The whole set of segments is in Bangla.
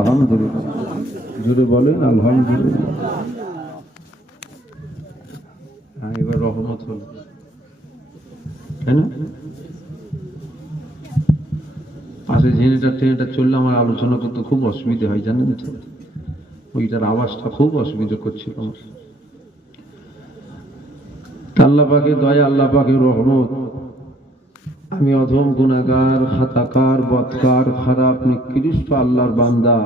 আলহামদুলিল্লাহ, জুড়ে বলেন আলহামদুলিল্লাহ। এবার রহমত হল, তাই না? পাশে ট্রেনটা চললে আমার আলোচনা করতে খুব অসুবিধা হয়, জানেন তো? ওইটার আওয়াজটা খুব অসুবিধা করছিল আমার। আল্লাহ পাকের দয়া, আল্লাহ পাকের রহমত। আমি অধম গুনাহগার, খাতাকার, বদকার, খারাপ, নিকৃষ্ট আল্লাহর বান্দা।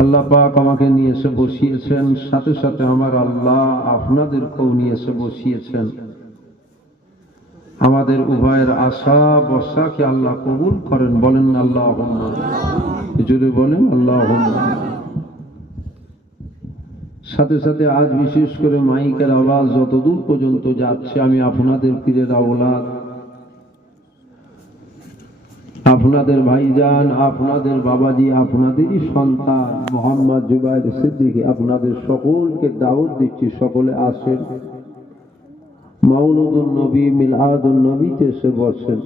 আল্লাহ পাক আমাকে নিয়ে এসে বসিয়েছেন, সাথে সাথে আমার আল্লাহ আপনাদেরকেও নিয়ে এসে বসিয়েছেন। আমাদের উভয়ের আশা বর্ষাকে আল্লাহ কবুল করেন, বলেন আল্লাহুম্মা। জোরে বলেন আল্লাহুম্মা। সাথে সাথে আজ বিশেষ করে মাইকের আওয়াজ যতদূর পর্যন্ত যাচ্ছে, আমি আপনাদের পীরের আওলাদ, আপনাদের ভাইজান, আপনাদের বাবাজি, আপনাদেরই সন্তান মোহাম্মদ জুবায়ের সিদ্দিকী, আপনাদের সকলকে দাওয়াত দিচ্ছি, সকলে আসেন। মাউলুদুন নবী, মিলাদুন নবীতে এসে বসেন।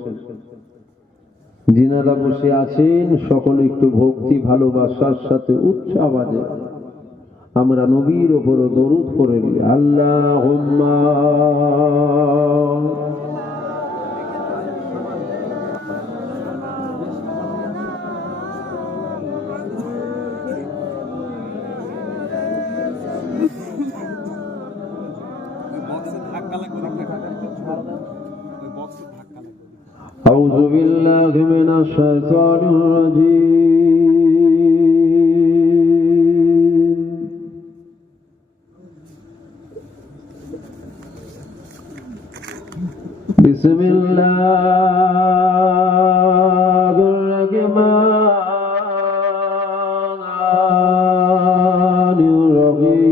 যিনারা বসে আছেন সকলে একটু ভক্তি ভালোবাসার সাথে উচ্চ আওয়াজে আমরা নবীর উপর দরুদ পড়ে নিই। আল্লাহুম্মা আউযু বিল্লাহি মিনাশ শাইতানির রাজীম। বিসমিল্লাহির রাহমানির রাহিম।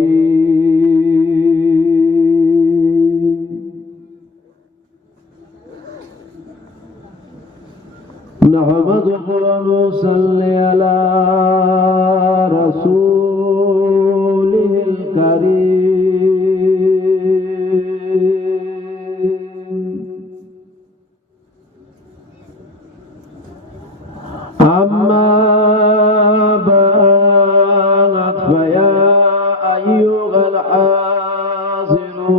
نحمده ونصلي على رسوله الكريم. أما بعد فيا أيها الحاضرون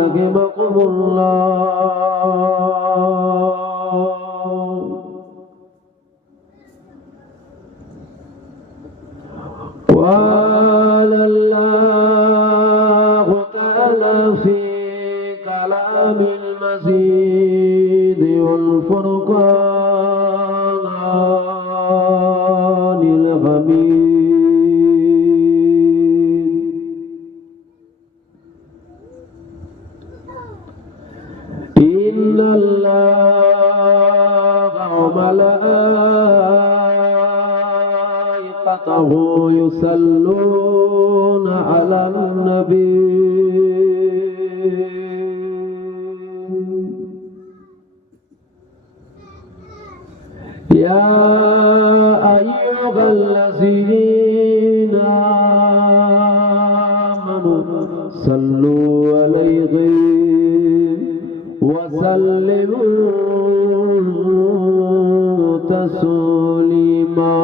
رحمكم الله. قال الله تعالى في كلام المزيد والفرقان الحميد. إن الله وملائكته يصلون على النبي. يا أيها الذين آمنوا صلوا عليه وسلموا تسليما.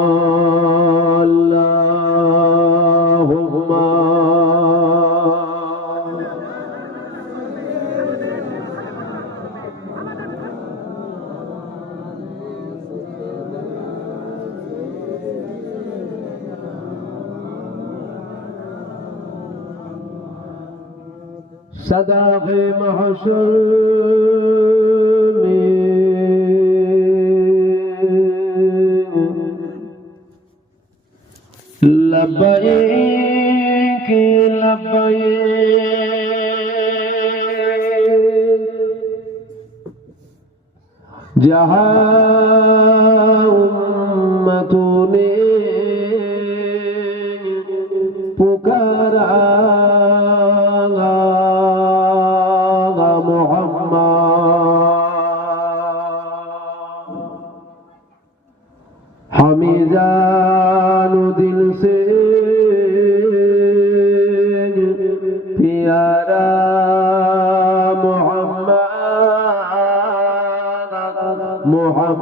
صداق محشر لبيك لبيك जहाँ उम्मतों ने पुकारा हमें जानो दिल से प्यारा मोहम्मद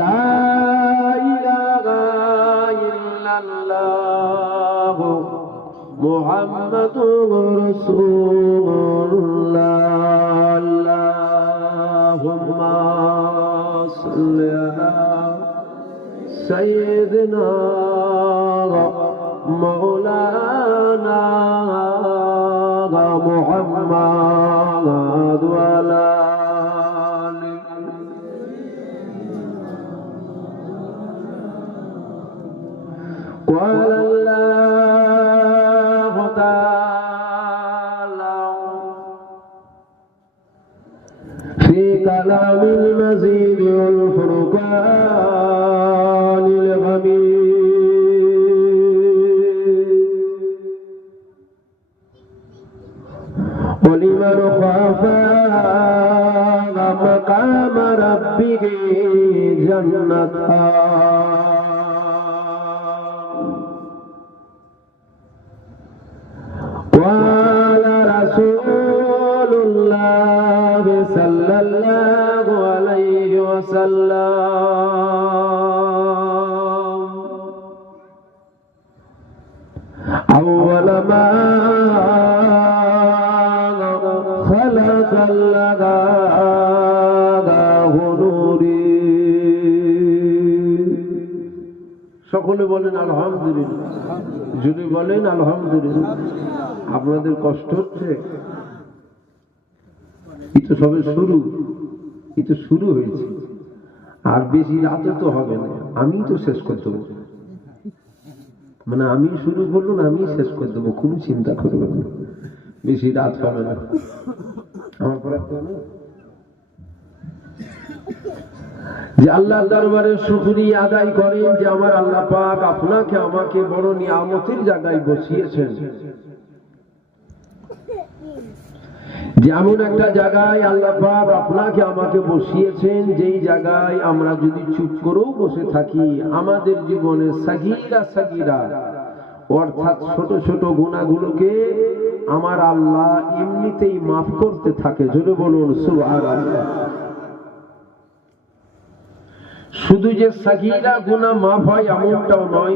লা ইলাহা ইল্লাল্লাহ মুহাম্মাদুর রাসূলুল্লাহ আল্লাহুম্মা সাল্লি আলা সাইয়্যিদিনা মাওলানা মুহাম্মাদ ওয়া আলা قال الله تعالى في كلام المزيد والفرقان الحميد ولمن خاف مقام ربه جنتان قال رسول الله صلى الله عليه وسلم أول ما خلق الله نوري সকলে বলেন আলহামদুলিল্লাহ যদি বলেন আলহামদুলিল্লাহ আপনাদের কষ্ট হচ্ছে এটা সবে শুরু হয়েছে আর বেশি রাতে তো হবে না আমি তো শেষ করে দেবো মানে আমি শুরু করলাম আমি শেষ করে দেবো কোনো চিন্তা করবেন না বেশি রাত হবে না আমার পরে যে আল্লাহর দরবারে শুকরিয়া আদায় করেন যে আমার আল্লাহ পাক আপনাকে আমাকে বড় নিয়ামতের জায়গায় বসিয়েছেন যেমন একটা জায়গায় আল্লাহ পাক আপনাকে আমাকে বসিয়েছেন যেই জায়গায় আমরা যদি চুপ করেও বসে থাকি আমাদের জীবনে সাগীরা অর্থাৎ ছোট ছোট গুনাহগুলোকে আমার আল্লাহ এমনিতেই মাফ করতে থাকে জোরে বলুন সুবহানাল্লাহ শুধু যে সাগীরা গুনাহ মাফ হয় এমনটাও নয়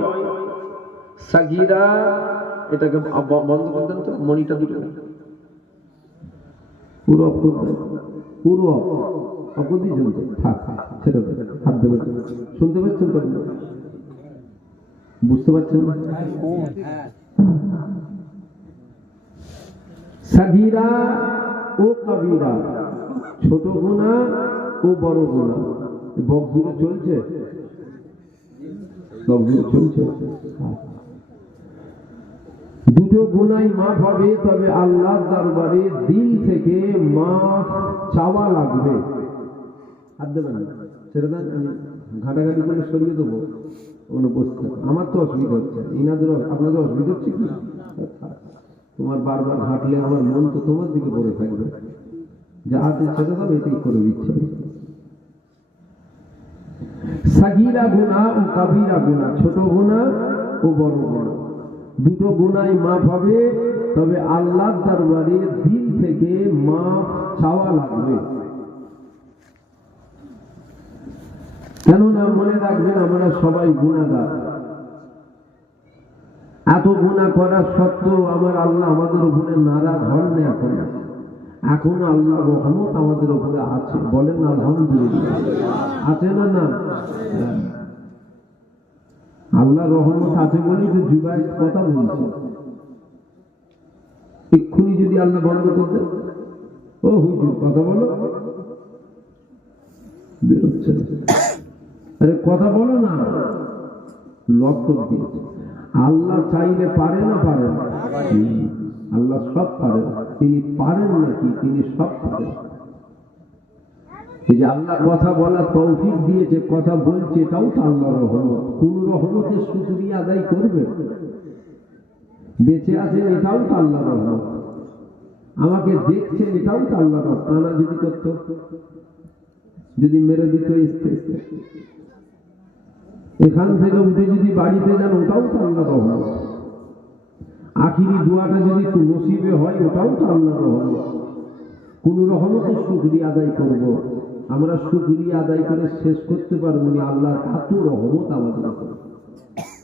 সাগীরা এটাকে বন্ধ করে দেন তো মনিটর দুটো পুরো অপদি শুনতে থাক ছেড়ে হাত দেবে শুনতে পাচ্ছেন তো বুঝতে পারছেন সাগীরা ও কবিরা ছোট গুনাহ ও বড় গুনাহ বকদুরো চলছে দুটো গুনাই মাফ হবে তবে আল্লাহর দরবারে দিল থেকে মাফ চাওয়া লাগবে হাত দেবেন ছেড়ে দেন আমি ঘাটাঘাটি করে সরিয়ে দেবো ওগুলো বসতে আমার তো অসুবিধা হচ্ছে ইনাদের আপনাদের অসুবিধা হচ্ছে কি তোমার বারবার ঘাটলে আমার মন তো তোমার দিকে পড়ে থাকবে যা হাতে ছেড়ে দেবো এটাই করে দিচ্ছে সাগীরা গুনাহ ও কবিরা গুনাহ ছোট গুনাহ ও বড় গুনাহ দুটো গুনাই মাফ হবে তবে আল্লাহর দরবারে দিল থেকে মাফ চাওয়া লাগবে কেননা মনে রাখবেন আমরা সবাই গুনাহগার এত গুনাহ করার সত্ত্বেও আমার আল্লাহ আমাদের উপরে নারাজ হন না এখন আল্লাহ রহমত আমাদের উপরে আছে বলেন আলহামদুলিল্লাহ আছে না না আল্লাহ রহমত আছে বলেই তো জুবাইর কথা বলছে এক্ষুনি যদি আল্লাহ বন্ধ করতে ও হুজুর কথা বলো বেরোচ্ছে আরে কথা বলো না লক্ষ্য দিয়েছে আল্লাহ চাইলে পারে না পারে না আল্লাহ সব পারেন তিনি পারেন নাকি তিনি সব পারেন এই যে আল্লাহ কথা বলার তৌফিক দিয়েছে কথা বলছে এটাও তো আল্লাহর রহমত কোন রহমতের শুকরিয়া আদায় করবে বেঁচে আছেন এটাও তো আল্লাহর রহমত আমাকে দেখছেন এটাও তো আল্লাহর রহমত তা না যদি করতো যদি মেরে দিত এখান থেকে উঠে যদি বাড়িতে যান ওটাও তো আল্লাহর রহমত আখিরি দোয়াটা যদি নসিবে হয় ওটাও তো আল্লাহর রহমত কোন রহমতের শুকরিয়া আদায় করব আমরা শুকরিয়া আদায় করে শেষ করতে পারবো না আল্লাহর এত রহমত আমাদের উপর।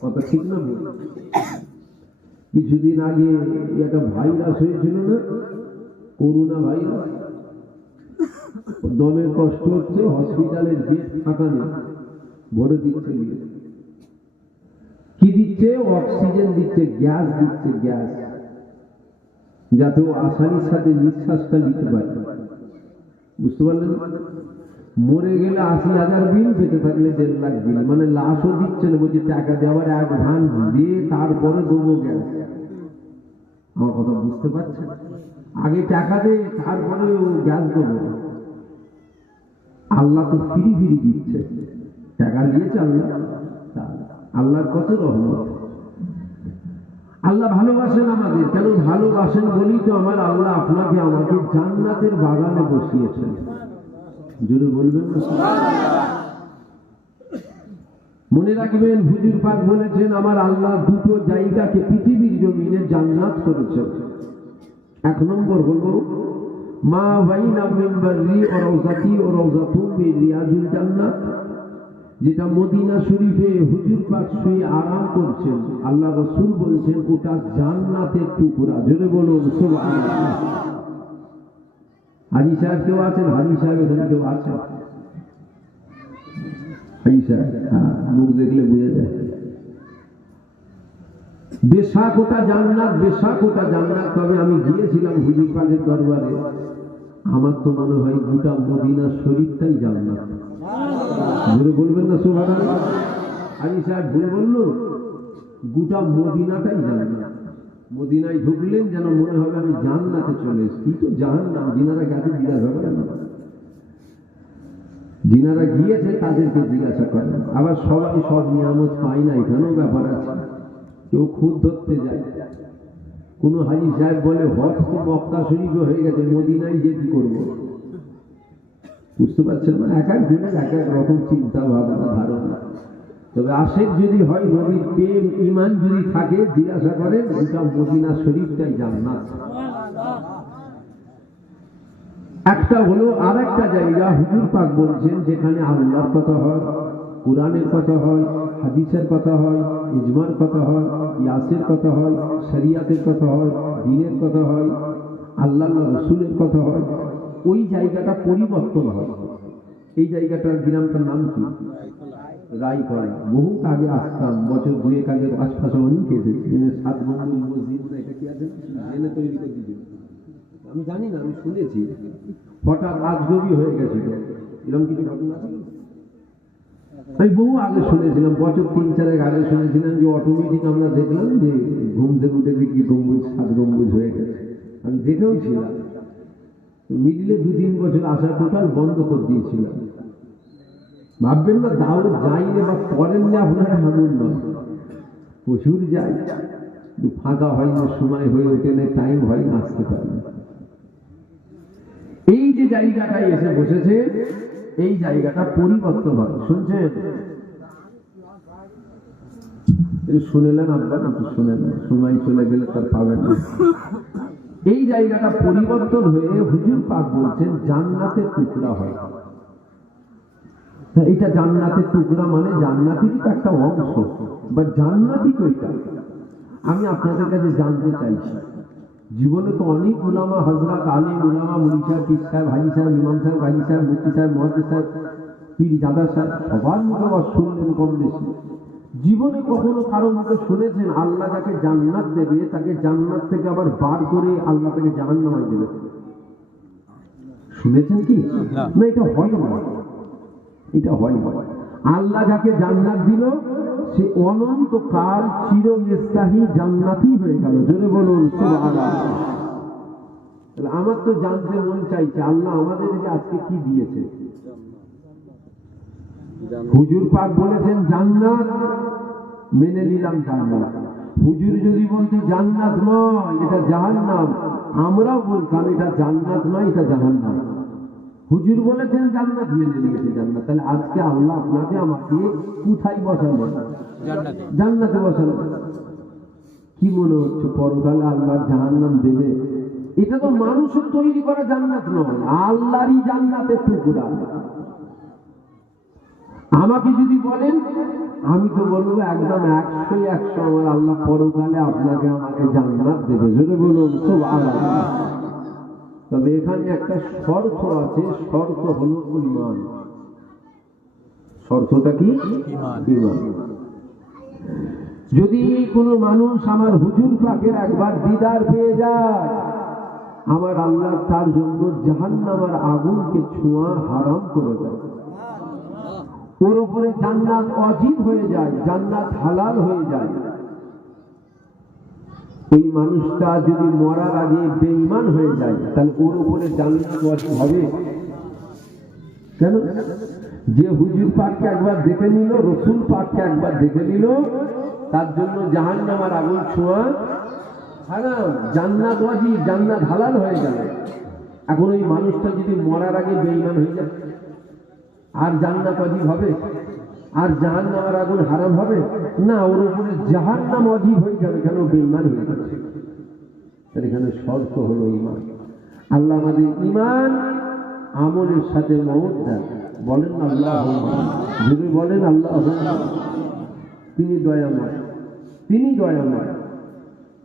কথা ঠিক না? কিছুদিন আগে একটা ভাইরাস হয়েছিল না, করোনা ভাইরাস, দমের কষ্ট হচ্ছে, হসপিটালের বেড ফাঁকা নেই, ভরে দিচ্ছে। কি দিচ্ছে? অক্সিজেন দিচ্ছে, গ্যাস দিচ্ছে, গ্যাস, যাতে ও আসানির সাথে নিঃশ্বাসটা নিতে পারে। বুঝতে পারলেন? মরে গেলে ৮০,০০০ বিল, বেঁচে থাকলে ১.৫ লাখ বিল। মানে লাশও দিচ্ছে না, বলছে টাকা দেওয়ার অ্যাডভান্স দিয়ে তারপরে দেবো গ্যাস। আমার কথা বুঝতে পারছেন? আগে টাকা দে, তারপরে ও গ্যাস দেবো। আল্লাহ তো ফিরি ফিরি দিচ্ছে, টাকা দিয়েছে আল্লাহ। আল্লাহর কত রহমত! আল্লাহ ভালোবাসেন আমাদের। কেন ভালোবাসেন বলি তো আমার আল্লাহ আপনাকে আমাকে জান্নাতের বাগানে বসিয়েছেন। জোরে বলবেন না? মনে রাখবেন, হুজুর পাক বলেছেন আমার আল্লাহ দুটো জায়গাকে পৃথিবীর জমিনে জান্নাত করেছেন। ১ নম্বর হলো মা বাইনা মিম্বারি ও রওজাতি ও রওজাতুম মিন রিয়াজুল জান্নাত, যেটা মদিনা শরীফে হুজুর পাক শুয়ে আরাম করছেন, আল্লাহ রাসূল বলছেন ওটা জান্নাতের টুকরা। জোরে বলুন সুবহানাল্লাহ। হাজী সাহেব কেউ আছেন? হাজী সাহেব এখানে কেউ আছেন? হাজী সাহেব, মুখ দেখলে বুঝে যায়। বেশাক ওটা জান্নাত, বেশাক ওটা জান্নাত। তবে আমি গিয়েছিলাম হুজুর পাকের দরবারে, আমার তো মনে হয় গোটা মদিনা শরীফটাই জান্নাত। জোরে বলবেন না সুবহানাল্লাহ? হাজী সাহেব ভুল বলল? গোটা মদিনাটাই জান্নাত। মদিনায় ঢুকলেন যেন মনে হবে আমি জান্নাতে চলে এসেছি। তো জাহান্নাম, যিনারা গেছে জিজ্ঞাসা করেন, যিনারা গিয়েছে তাদেরকে জিজ্ঞাসা করেন। আবার সবাই সব নিয়ামত পায় না, এখানেও ব্যাপার আছে। কেউ খুদ ধরতে যায়। কোন হাজী সাহেব বলে হজ তো মক্কা শরীফে হয়ে গেছে, মদিনায় যে কি করবো? বুঝতে পারছেন না? এক একজনের এক এক রকম চিন্তা ভাবনা ধারণা। তবে আশেক যদি হয়, নবীর প্রেম ঈমান যদি থাকে, জিজ্ঞাসা করেন গোটা মদিনা শরীফটাই জান্নাত। একটা হলো, আর একটা জায়গা হুজুর পাক বলছেন যেখানে আল্লাহর কথা হয়, কোরআনের কথা হয়, হাদিসের কথা হয়, ইজমার কথা হয়, ইয়াসের কথা হয়, শরিয়াতের কথা হয়, দ্বীনের কথা হয়, আল্লাহর রাসূলের কথা হয়, ওই জায়গাটা পরিবর্তন হয়। এই জায়গাটার গ্রামটার নাম কি? রায়কড়া। বহু আগে আসতাম, বছর ২ আগে আশপাশে অনেক এসেছি। ৭ গম্বুজ মসজিদ, এটা কি আছে জেনে তৈরি করে দিয়েছিল, আমি জানি না, আমি শুনেছি। হঠাৎ রাজগবি হয়ে গেছিল, এরকম কিছু ঘটনা আছে। আমি বহু আগে শুনেছিলাম, বছর ৩-৪ আগে শুনেছিলাম যে অটোমেটিক আমরা দেখলাম যে ঘুম থেকে উঠে দেখি গম্বুজ ৭ গম্বুজ হয়ে গেছে। আমি দেখেও ছিলাম। মিডিলে ২-৩ বছর আসা টোটাল বন্ধ করে দিয়েছিলাম। ভাববেন না দাওয়াত যাইলে বা করেন না আপনারা, এমন নয়, প্রচুর যাই, ফাঁকা হয় না, সময় হয়ে ওঠে না, টাইম হয় না, আসতে পারে না। এই যে জায়গাটায় এসে বসেছে, এই জায়গাটা পরিবর্তন হয়। শুনছেন? শুনেলেন আব্বা? একটু শুনে নেন, সময় চলে গেলে তার পাবেন না। এই জায়গাটা পরিবর্তন হয়ে হুজুর পাক বলছেন জান্নাতের টুকরা হয়। এটা জান্নাতের টুকরা মানে জান্নাতেরই তো একটা অংশ, বা জান্নাতই তো এটা। আমি আপনাদের কাছে জানতে চাইছি, জীবনে তো অনেক উলামা হযরত, আলিম, উলামা, মুফতি সাহেব, পীর সাহেব, হাজী সাহেব, ইমাম সাহেব, গাজী সাহেব, মুফতি সাহেব, মুহাদ্দিস সাহেব, পীর দাদা সাহেব, সবার মুখে শুনলেন কম বেশি। জীবনে কখনো কারো মুখে শুনেছেন আল্লাহ যাকে জান্নাত দেবে তাকে জান্নাত থেকে আবার বার করে আল্লাহ তাকে জাহান্নামে দেবে? শুনেছেন কি? না, এটা হয় না, এটা হয় না। আল্লাহ যাকে জান্নাত দিল সে অনন্তকাল চিরস্থায়ী জান্নাতি হয়ে গেল। জোরে বলুন সুবহানাল্লাহ। আমার তো জানতে মন চাইছে আল্লাহ আমাদেরকে আজকে কি দিয়েছে। হুজুর পাক বলেছেন জান্নাত, মেনে নিলাম জান্নাত। হুজুর যদি বলতো জান্নাত নয় এটা জাহান্নাম, আমরাও বলতাম এটা জান্নাত নয় এটা জাহান্নাম। হুজুর বলেছেন জান্নাত, মেনে নিয়েছে জান্নাত। তাহলে আজকে আল্লাহ আপনাকে আমাকে কোথায় বসালো? জান্নাতে বসালো। কি মনে হচ্ছে পরকালে আল্লাহ জাহান্নাম দেবে? এটা তো মানুষের তৈরি করা জান্নাত নয়, আল্লাহরই জান্নাতের টুকরা। আমাকে যদি বলেন, আমি তো বলবো একদম 100 আমার আল্লাহ পরকালে আপনাকে আমাকে জান্নাত দেবে, যদি বলুন সুবহানাল্লাহ। তবে এখানে একটা শর্ত আছে, শর্ত হলো ঈমান। শর্তটা কি? ঈমান। যদি কোনো মানুষ আমার হুজুর পাকের একবার দিদার পেয়ে যায়, আমার আল্লাহ তার জন্য জাহান্নামের আগুনকে ছোঁয়া হারাম করে দেয়, ওর উপরে জান্নাত ওয়াজিব হয়ে যায়, জান্নাত হালাল হয়ে যায়। ওই মানুষটা যদি মরার আগে বেঈমান হয়ে যায়, তাহলে ওর উপরে জান্নাত ওয়াজিব হবে কেন? যে হুজুর পাককে একবার দেখে নিল, রসুল পাককে একবার দেখে নিল, তার জন্য জাহান্নামের আগুন ছোঁয়া হারাম, জান্নাত ওয়াজিব, জান্নাত হালাল হয়ে গেল। এখন ওই মানুষটা যদি মরার আগে বেঈমান হয়ে যায়, আর জান্নাত ওয়াজিব হবে? আর জাহান্নামের আগুন হারাম হবে না? ওর উপরে জাহান্নাম ওয়াজিব হয়ে যাবে, কেন? বেঈমান হয়ে যাচ্ছে। তাহলে এখানে শর্ত হলো ঈমান। আল্লাহ আমাদের ঈমান আমলের সাথে মওত দেন। বলেন না আল্লাহুম্মা, যদি বলেন আল্লাহুম্মা। তিনি দয়াময়, তিনি দয়াময়,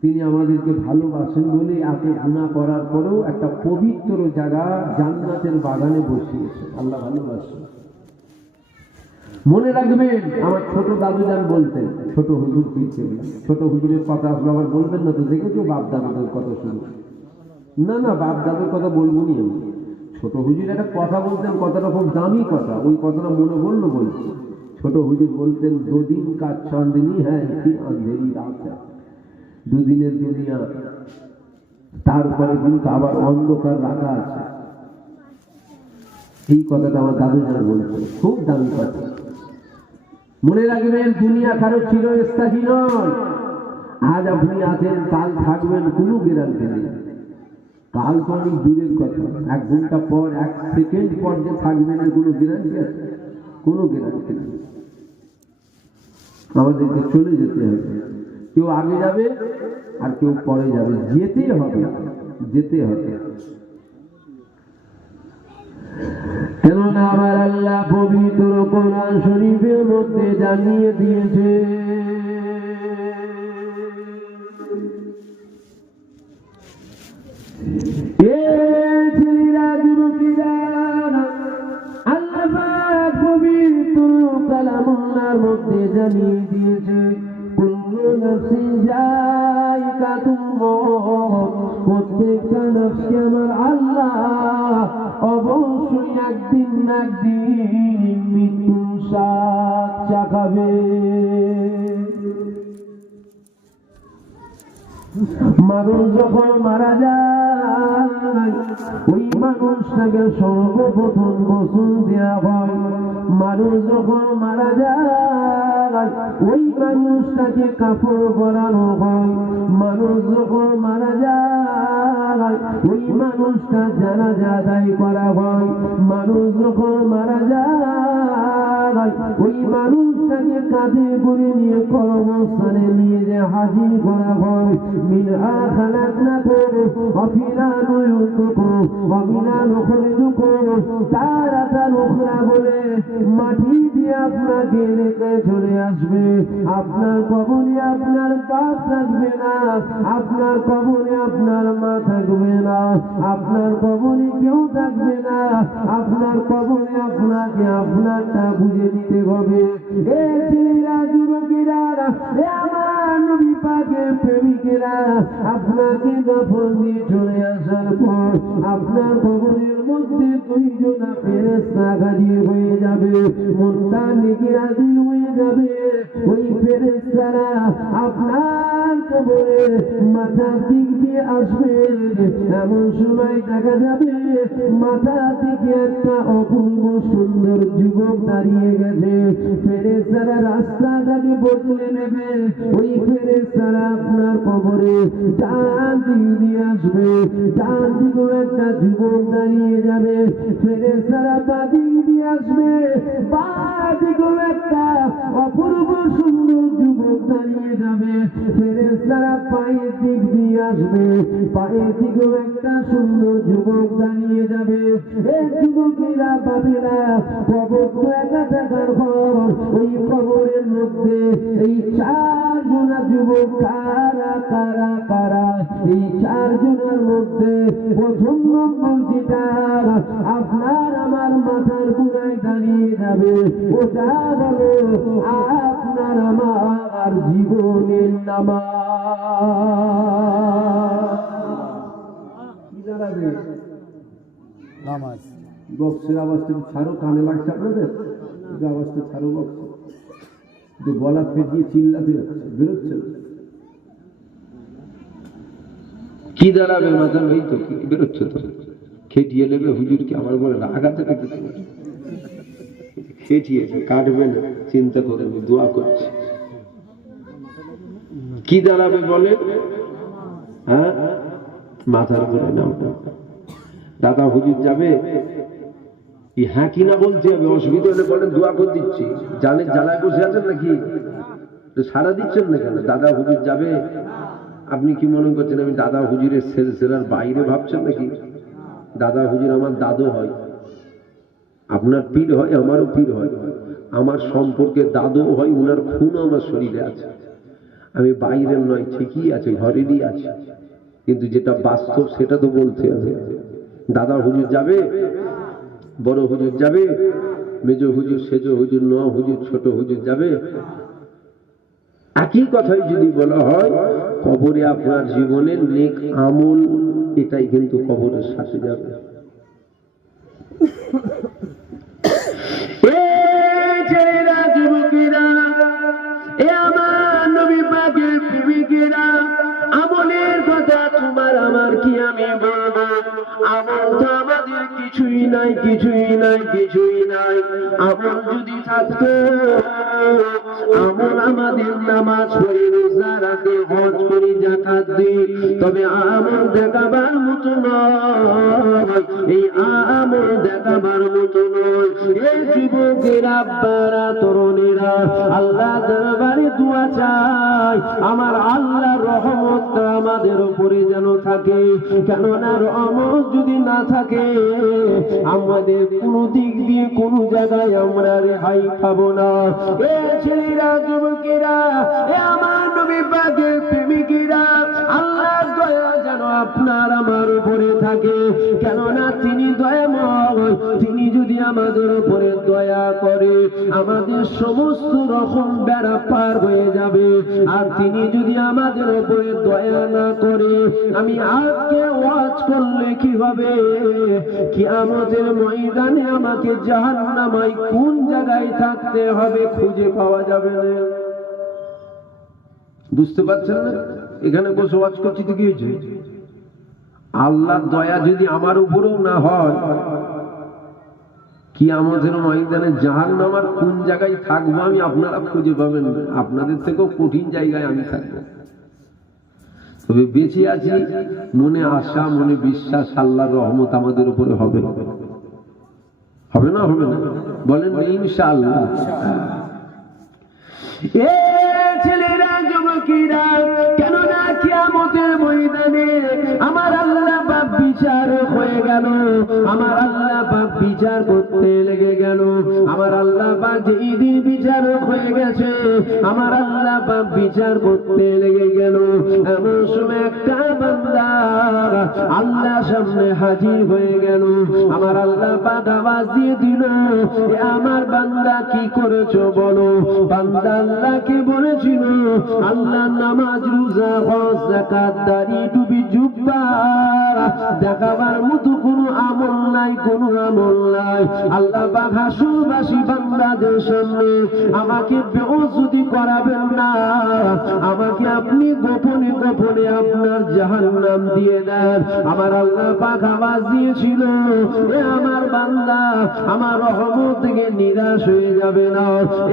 তিনি আমাদেরকে ভালোবাসেন বলে এত গুনাহ করার পরেও একটা পবিত্র জায়গা জান্নাতের বাগানে বসিয়েছেন। আল্লাহ ভালোবাসেন। মনে রাখবেন, আমার ছোট দাদুজান বলতেন, ছোট হুজুর পিছিয়ে, ছোট হুজুরের কথা আসলে আবার বলবেন না তো, দেখেছো বাপ দাদুদের কথা শুনে? না না, বাপ দাদুর কথা বলবো নি আমি। ছোট হুজুর একটা কথা বলতেন, কথাটা খুব দামি কথা, ওই কথাটা মনে পড়লো বলছি। ছোট হুজুর বলতেন, দুদিন কা চাঁদনি হ্যাঁ ফির আন্ধেরি রাত হ্যাঁ। দুদিনের দুনিয়া, তারপরে কিন্তু আবার অন্ধকার রাখা আছে। এই কথাটা আমার দাদুজান বলতেন, খুব দামি কথা। মনে রাখবেন, দুনিয়া কারো চিরস্থায়ী নয়। আজ আপনি আছেন, কাল থাকবেন, কোনো গ্যারান্টি নেই। কাল তো অনেক দূরের কথা, 1 ঘন্টা পর, 1 সেকেন্ড পর যে থাকবেন, কোনো গ্যারান্টি আছে? কোনো গ্যারান্টি নেই। আমাদেরকে চলে যেতে হবে, কেউ আগে যাবে আর কেউ পরে যাবে, যেতে হবে, যেতে হবে। কেননা আমার আল্লাহ পবিত্র কোরআন শরীফের মধ্যে জানিয়ে দিয়েছে, আল্লাহ পাক পবিত্র কালামুল্লাহর মধ্যে জানিয়ে দিয়েছে, কুল্লু নাফসিন যায়িকাতুল মউত, প্রত্যেকটা নফসকে আমার আল্লাহ অবশ্যই একদিন না একদিন মৃত্যুর স্বাদ চাখাবে। মানুষ যখন মারা যায়, ওই মানুষটাকে সর্বপ্রথম গোসল দেওয়া হয়। মানুষ যখন মারা যায়, ওই মানুষটাকে কাপড় পরানো হয়। মানুষ যখন মারা যায়, ওই মানুষটা জানাজা আদায় করা হয়। মানুষ যখন মারা যায়, ওই মানুষটাকে কাঁধে করে নিয়ে কর্মস্থানে নিয়ে যে হাজির করা হয়। মিনহা খালাকনাকুম ওয়া ফিহা নুয়িদুকুম ওয়া মিনহা নুখরিজুকুম তারাতান উখরা বলে মাটি দিয়ে আপনাকে রেখে চলে আসবে। আপনার কবরে আপনার বাপ থাকবে না, আপনার কবরে আপনার মা থাকবে না, আপনার কবরে কেউ থাকবে না। আপনার কবরে আপনাকে আপনারটা বুঝে নিতে হবে। এ ছেলেরা, যুবকেরা, এ আমার নবী পাকের প্রেমিকেরা, আপনাকে দাফন দিয়ে চলে আসার পর আপনার কবরের মধ্যে 2 জনা ফেরেশতা হাজির হয়ে যাবে, মুনতা নেকি হাজির হয়ে যাবে। ওই ফেরেশতারা আপনার কবরে মাথা দিক দিয়ে আসবে। এমন সময় দেখা যাবে মাথা থেকে একটা অপূর্ব সুন্দর যুবক দাঁড়িয়ে গেছে। ফেরেশতারা রাস্তাটাকে বদলে নেবে। ওই ফেরেশতারা আপনার কবরে ডান দিক দিয়ে আসবে, ডান দিকে একটা যুবক দাঁড়িয়ে যাবে। ফেরেশতারা বাঁ দিক দিয়ে আসবে, বাঁ দিকে একটা অপূর্ব সুন্দর যুবক দাঁড়িয়ে যাবে। ফেরেশতারা যারা পায়ের দিক দিয়ে আসবে, পায়ের দিকেও একটা সুন্দর যুবক দাঁড়িয়ে যাবে। এই যুবকেরা বাবেরা কবর তো একা দেখার পর ওই কবরের মধ্যে এই 4 জনা যুবক কারা কারা কারা, এই 4 জনের মধ্যে প্রথম নম্বর যেটা আপনার আমার মাথার গুড়ায় দাঁড়িয়ে যাবে, ওটা হলো আপনার আমার জীবনের নামাজ। বক্সের আওয়াজটা ছাড়ো, কানে লাগছে আপনাদের? আওয়াজটা ছাড়ো, বক্স গলা ফেটিয়ে চিল্লাতে বেরোচ্ছে। কি দাঁড়াবে মাথার? এই তো বেরোচ্ছে তো, খেটিয়ে নেবে হুজুরকে আমার বলে রাগাতে খেটিয়ে কাটবে না, চিন্তা করবে, দোয়া করছে। কি দাঁড়াবে বলে? হ্যাঁ, মাথার উপরে নামটা। দাদা হুজুর যাবে, হ্যাঁ কিনা বলতে হবে, অসুবিধা হলে বলেন দোয়া করে দিচ্ছি। জানের জ্বালায় বসে আছেন নাকি? সারা দিচ্ছেন না কেন? দাদা হুজুর যাবে, আপনি কি মনে করছেন আমি দাদা হুজুরের সেলসেলার বাইরে ভাবছেন নাকি? দাদা হুজুর আমার দাদু হয়, আপনার পীর হয়, আমারও পীর হয়, আমার সম্পর্কে দাদু হয়, উনার খুনও আমার শরীরে আছে। আমি বাইরের নয়, ঠিকই আছে, ঘরেরই আছে, কিন্তু যেটা বাস্তব সেটা তো বলতে হবে। দাদা হুজুর যাবে, বড় হুজুর যাবে, মেজ হুজুর, সেজ হুজুর, নোয়া হুজুর, ছোট হুজুর যাবে। একই কথাই যদি বলা হয়, কবরে আপনার জীবনের নেক আমল, এটাই কিন্তু কবরের সাথে যাবে। ছেলেরা, যুবকেরা, এ আমার নবী পাকের প্রেমিকেরা, আমলের কথা তোমার আমার কি আমি বলবো? আমল তো আমাদের কিছুই নাই, কিছুই নাই, কিছুই নাই। আমল যদি থাকতো, আমল আমাদের নামাজ পড়ি, রোজা রাখে, হজ করি, যাকাত দিই, তবে আমল দেখাবার মতো নয়। এই আমল দেখাবার মতো নয়। এই যুবকের আব্বারা, তরুণেরা, আল্লাহ দরবারে দোয়া চাই, আমার আল্লাহর রহমতটা আমাদের উপরে যেন থাকে। কেননা রহমত যদি না থাকে, আমাদের কোনো দিক দিয়ে কোনো জায়গায় আমরা রেহাই পাবো না। এ ছেলেরা, যুবকেরা, এ আমার নবী পাকের প্রেমিকেরা, আল্লাহর দয়া যেন আপনার আমার উপরে থাকে। কেননা তিনি দয়াময়, তিনি যদি আমাদের উপরে দয়া করে, আমাদের সমস্ত রকম বেড়া পার হয়ে যাবে। আর তিনি যদি আমাদের উপরে দয়া না করে, আমি আজকে ওয়াজ করলে কি হবে? কিয়ামতের ময়দানে আমাকে জাহান্নামায় কোন জায়গায় থাকতে হবে খুঁজে পাওয়া যাবে না। বুঝতে পারছেন না? এখানে বসে ওয়াজ করছি তো কি হয়েছে? আল্লাহর দয়া যদি আমার উপরেও না হয়, কিয়ামতের ময়দানে জাহান্নামার কোন জায়গায় থাকবো আমি আপনারা খুঁজে পাবেন না। আপনাদের থেকেও কঠিন জায়গায় আমি থাকবো। তবে বেঁচে আছি, মনে আশা, মনে বিশ্বাস, আল্লাহর রহমত আমাদের উপরে হবে। হবে না? হবে না? বলেন ইনশাআল্লাহ। এ ছেলেরা, যুবকেরা, কেননা কিয়ামতের ময়দানে আমার আল্লাহ পাক বিচার হয়ে গেল, আমার আল্লাহ পাক বিচার করতে লেগে গেল। আমার আল্লাহ পাক যেই দিন বিচারক হয়ে গেছে, আমার আল্লাহ পাক বিচার করতে লেগে গেল। এমন সময় একটা বান্দা আল্লাহর সামনে হাজির হয়ে গেল। আমার আল্লাহ পাক আওয়াজ দিয়ে দিল, আমার বান্দা কি করেছো বলো? বান্দা আল্লাহকে বলেছিল, আল্লাহ নামাজ, রোজা, হজ, যাকাত, দাড়ি, টুপি, জুব্বা দেখাবার মতো কোনো আমল নাই, কোনো আমল নাই। আল্লাহ পাক হাসুরবাসী বান্দাদের সামনে আমাকে বেউজুদি করাবেন না, আমাকে আপনি গোপনে গোপনে আপনার জাহান্নাম দিয়ে দেন। আমার আল্লাহ পাক আওয়াজ দিয়েছিল, এ আমার বান্দা, আমার রহমত থেকে নিরাশ হয়ে যাবে না।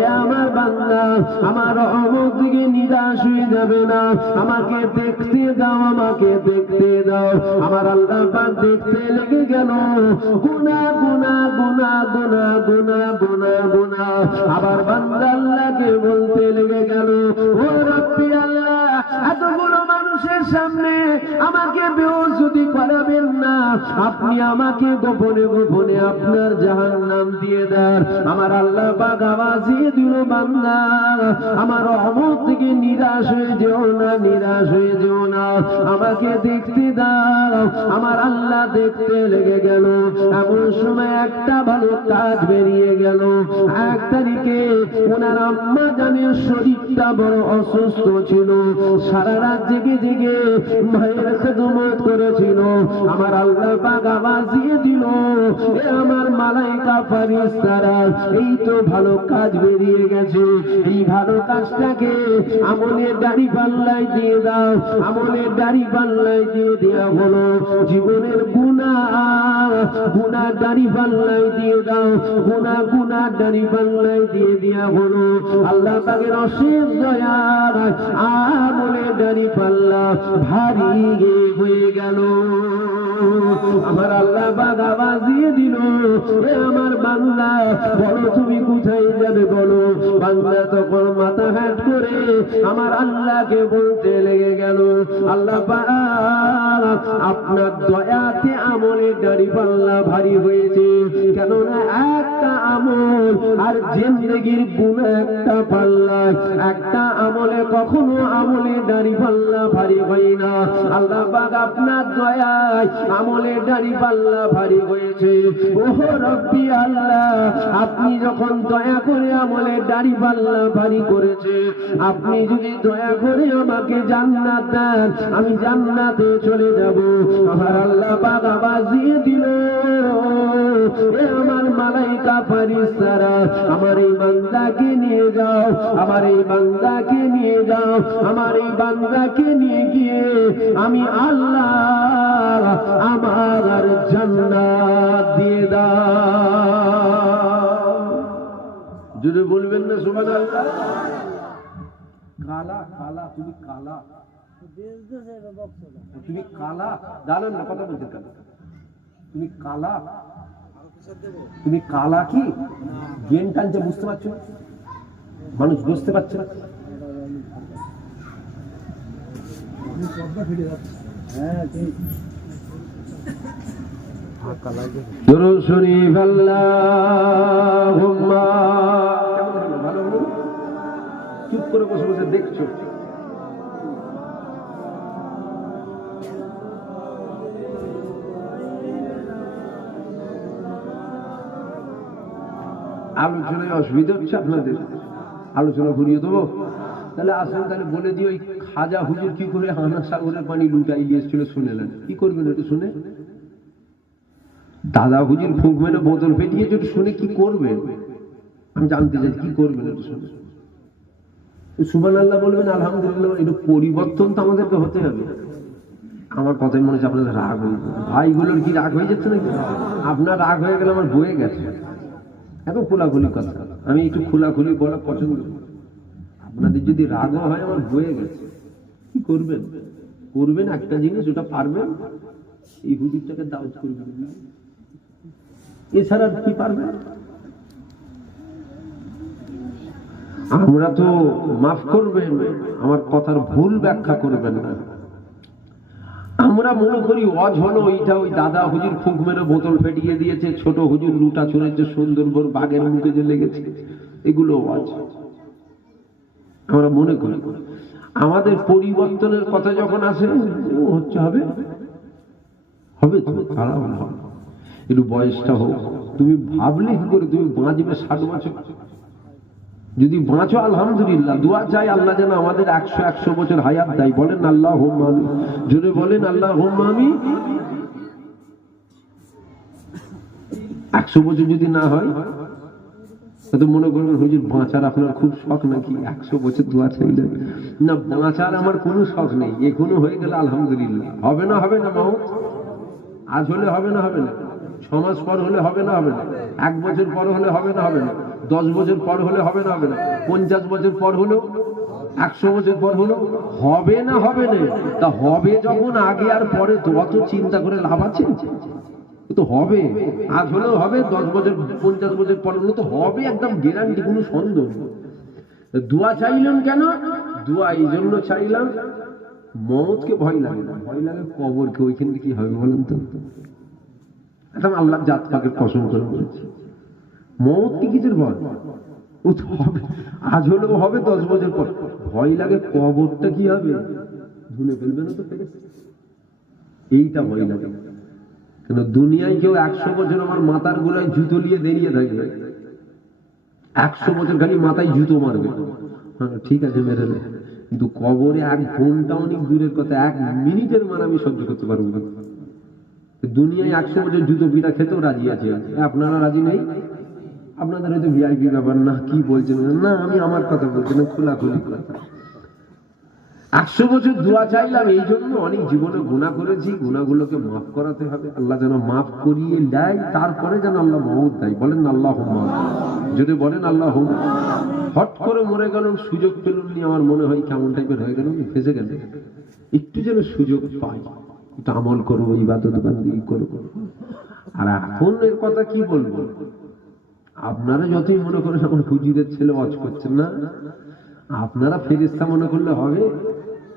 এ আমার বান্দা, আমার রহমত থেকে নিরাশ হয়ে যাবে না। আমাকে দেখতে দাও, আমাকে দেখতে দাও। আমার আল্লাহ পাক দেখতে লেগে গেল, গুনাহ গুনাহ গুনাহ গুনাহ গুনাহ গুনাহ গুনাহ। আবার বান্দা আল্লাহকে বলতে লেগে গেল, ও রব্বি আল্লাহ, এতগুলো মানুষের সামনে আমাকে বেহুজুতি করাবেন না। আপনি আমাকে গোপনে গোপনে আপনার জাহান্নাম দিয়ে দেন। আমার আল্লাহ পাক আওয়াজ দিয়ে দিল, বান্দা আমার রহমত থেকে নিরাশ হয়ে যেও না, নিরাশ হয়ে যেও না, আমাকে দেখতে দাও। আমার আল্লাহ দেখতে লেগে গেল। এমন সময় একটা ভালো কাজ বেরিয়ে গেল। 1 তারিখে ওনার আম্মা জানের শরীরটা বড় অসুস্থ ছিল। সারা রাত জেগে জেগে মায়ের খেদমত করেছিল। আমার আল্লাহ পাক আওয়াজ দিয়ে দিল, এ আমার মালায়েকা ফেরেশতারা, এই তো ভালো কাজ বেরিয়ে গেছে। এই ভালো কাজটাকে আমলের দাড়ি পাল্লায় দিয়ে দাও। আমলের দাড়ি পাল্লায় দিয়ে দেওয়া হলো। জীবনের গুনাহ দাড়ি পাল্লায় দিয়ে দাও। গুনাহ দাড়ি পাল্লায় দিয়ে দেওয়া হলো। আল্লাহ পাকের অশেষ দয়া, আমলের দাড়ি পাল্লা ভারী হয়ে গেল। আমার আল্লাহ পাক আওয়াজ দিয়ে দিল, এ আমার বান্দা, বলো তুমি কোথায় যাবে বলো। বান্দা তখন মাথা হাত করে আমার আল্লাহকে বলতে লেগে গেল, আল্লাহ পাক আপনার দয়াতে আমলের দাড়ি পাল্লা ভারী হয়েছে। কেননা একটা আমল আর জিন্দেগির গুনাহ একটা পাল্লা। একটা আমলে কখনো আমলের দাড়ি পাল্লা ভারী হয় না। আল্লাহ পাক আপনার দয়ায় আমলের দাড়ি পাল্লা ভারী হয়েছে। ওহ রব্বি আল্লাহ, আপনি যখন দয়া করে আমলের দাড়ি পাল্লা ভারী করেছে, আপনি যদি দয়া করে আমাকে জান্নাত দেন, আমি জান্নাতে চলে যাব। আমার আল্লাহ পাক আওয়াজ দিয়ে দিল, এ আমার মালায়েকা ফেরেশতারা, আমার এই বান্দাকে নিয়ে যাও, আমার এই বান্দাকে নিয়ে যাও, আমার এই বান্দাকে নিয়ে গিয়ে আমি আল্লাহ আমার জান্নাত দিয়ে দাও। যদি বলবেন না সুবহানাল্লাহ। কালা কালা, তুমি কালা, তুমি কালা, জানেন না কথা বলতে কালা, তুমি কালা, তুমি কালা কি গেম টানছে, বুঝতে পারছো? মানুষ বুঝতে পারছে না। দুরূদ শরীফ আল্লাহুম্মা, ভালো চুপ করে বসে বসে দেখছো। আলোচনায় অসুবিধা হচ্ছে আপনাদের? আলোচনা ঘুরিয়ে দেবো? তাহলে আসেন, তাহলে বলে দিই, ওই খাজা হুজুর কি করে হানা সাগরের পানি লুটাই দিয়েছিল শুনেলেন। কি করবেন একটু শুনে? দাদা হুজুর ফুঁক মেরে বোতল ফেটিয়েছে, একটু শুনে কি করবেন আমি জানতে চাই। কি করবেন একটু শুনে? সুবহানাল্লাহ বলবেন, আলহামদুলিল্লাহ। একটু পরিবর্তন তো আমাদেরকে হতে হবে। আমার কথাই মনে হচ্ছে আপনাদের রাগ হয়ে যাবে। ভাইগুলোর কি রাগ হয়ে যাচ্ছে নাকি? আপনার রাগ হয়ে গেলে আমার বয়ে গেছে। এত খোলাখুলি কথা, আমি একটু খোলাখুলি বলা পছন্দ করি। আপনাদের যদি রাগও হয় আমার বয়ে গেছে। কি করবেন? করবেন একটা জিনিস, ওটা পারবেন, এই হুজুরটাকে দাওয়াত করবেন, এছাড়া কি পারবেন? আমরা তো মাফ করবেন, আমার কথার ভুল ব্যাখ্যা করবেন না। আমরা মনে করি ওয়াজ হলো এইটা, ওই দাদা হুজুর ফুঁক মেরে বোতল ফেটিয়ে দিয়েছে, ছোট হুজুর লুটা ছুঁড়েছে, সুন্দরবন বাঘের মুখে যে লেগেছে, এগুলো ওয়াজ আমরা মনে করি। আমাদের পরিবর্তনের কথা যখন আসে, হচ্ছে হবে হবে তো খারাপ হবে, একটু বয়সটা হোক। তুমি ভাবলে কি করে তুমি বাঁচবে 60 বছর? যদি বাঁচো আলহামদুলিল্লাহ, দোয়া চাই আল্লাহ যেন আমাদের 100 বছর হায়াত দেয়। বলেন আল্লাহুম্মা আমিন, জোরে বলেন আল্লাহুম্মা আমিন। 100 বছর যদি না হয় তো মনে করবেন হুজুর বাঁচার আপনার খুব শখ নাকি, 100 বছর দোয়া চাইলেন। না, বাঁচার আমার কোনো শখ নেই, এখনো হয়ে গেলে আলহামদুলিল্লাহ। হবে না হবে না মাউত? আজ হলে হবে না হবে না? 6 মাস পর হলে হবে না হবে না? 1 বছর পর হলে হবে না হবে না? 10 বছর পর হলে হবে না হবে না? 50 বছর পর হলো, 100 বছর পর হলো, হবে না হবে না? তা হবে যখন আগে আর পরে তো অত চিন্তা করে লাভ আছে? তো হবে, আজ হলেও হবে, 10 বছর 50 বছর পর হলো তো হবে, একদম গ্যারান্টি, কোনো সন্দেহ। দোয়া চাইলাম কেন? দোয়া এই জন্য চাইলাম, মওতকে ভয় লাগে না, ভয় লাগে কবরকে। ওইখানে কি হবে বলেন তো? এখন আল্লাহ জাত পাকের কসম করে বলেছে, মওত কি কিছুর ভয়? ও তো হবে, আজ হলেও হবে 10 বছর পর। ভয় লাগে কবরটা কি হবে, ধুলে ফেলবে না তো ফেরেশতা, এইটা ভয় লাগে। কেন দুনিয়ায় কেউ 100 বছর আমার মাথার গোলায় জুতো নিয়ে দাঁড়িয়ে থাকবে, 100 বছর খালি মাথায় জুতো মারবে, ঠিক আছে মেরে নে। কিন্তু কবরে 1 ঘন্টা অনেক দূরের কথা, 1 মিনিটের মার আমি সহ্য করতে পারবো না। দুনিয়ায় 100 বছর জুতো পিটা খেতেও রাজি আছে, আপনারা রাজি নেই? আপনাদের হয়তো ভিআইপি ব্যাপার না, কি বলছেন না, আমি আমার কথা বলছি না, খোলাখুলি কথা। 100 বছর দোয়া চাইলাম এই জন্য, অনেক জীবনে গুনাহ করেছি, গুনাহগুলোকে মাফ করাতে হবে, আল্লাহ যেন মাফ করিয়ে দেয়, তারপরে যেন আল্লাহ মওত দেয়। বলেন আল্লাহুম্মা, যদি বলেন আল্লাহুম্মা। হট করে মরে গেলাম, সুযোগ পেলাম নি, আমার মনে হয় কেমন টাইপের হয়ে গেল, ফেসে গেল। একটু যেন সুযোগ পাই, একটু আমল করবো, ইবাদত বান্দেগি করবো। আর এখন এর কথা কি বলবো, আপনারা যতই মনে করেন এখন হুজুরের ছেলে ওয়াজ করছেন না, আপনারা ফেরেশতা মনে করলে হবে?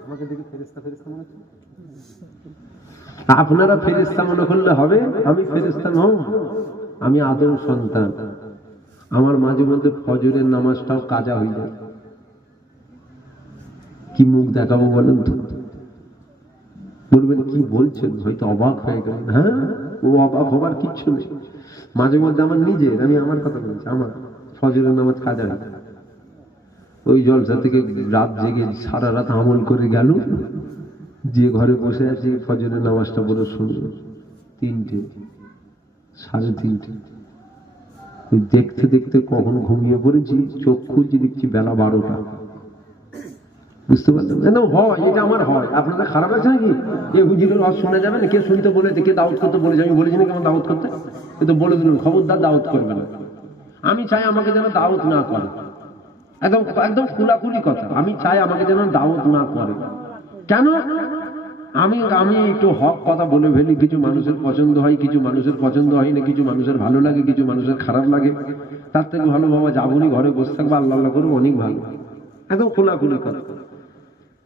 আমাকে দেখে ফেরেশতা ফেরেশতা মনে করছেন? আপনারা ফেরেশতা মনে করলে হবে? আমি ফেরেশতা নই, আমি আদম সন্তান। আমার মাঝে মধ্যে ফজরের নামাজটাও কাজা হয়ে যায়। কি মুখ দেখাবো বলেন তো? বলবেন কি বলছেন, হয়তো অবাক হয়ে গেল। হ্যাঁ, ও অবাক হবার কিচ্ছু নেই। মাঝে মধ্যে আমার নিজের, আমি আমার কথা বলছি, আমার ফজরের নামাজ কাজা হয়। ওই জলসা থেকে রাত জেগে সারা রাত আমল করে গেল, যে ঘরে বসে আছি ফজরের নামাজটা বলে শুনল 3টে, 3:30। ওই দেখতে দেখতে কখন ঘুমিয়ে পড়েছি, চোখ খুলছি দেখছি বেলা 12টা। বুঝতে পারলাম না, হয় এটা আমার হয়। আপনাদের খারাপ আছে নাকি? এ হুজুরের ওয়াজ শোনা যাবে না, কে শুনতে বলেছে, কে দাওয়াত করতে বলেছে? আমি বলেছি না কেমন দাওয়াত করতে, কিন্তু বলে দিলাম খবরদার দাওয়াত করবে না। আমি চাই আমাকে যেন দাওয়াত না করে, একদম একদম খোলাখুলি কথা। আমি চাই আমাকে যেন দাওয়াত না করে। কেন? আমি একটু হক কথা বলে ফেলি, কিছু মানুষের পছন্দ হয়, কিছু মানুষের পছন্দ হয় না, কিছু মানুষের ভালো লাগে, কিছু মানুষের খারাপ লাগে। তার থেকে ভালো বাবা যাবনি, ঘরে বসে থাকবো, আল্লাহ আল্লাহ করবো, অনেক ভালো। একদম খোলাখুলি কথা,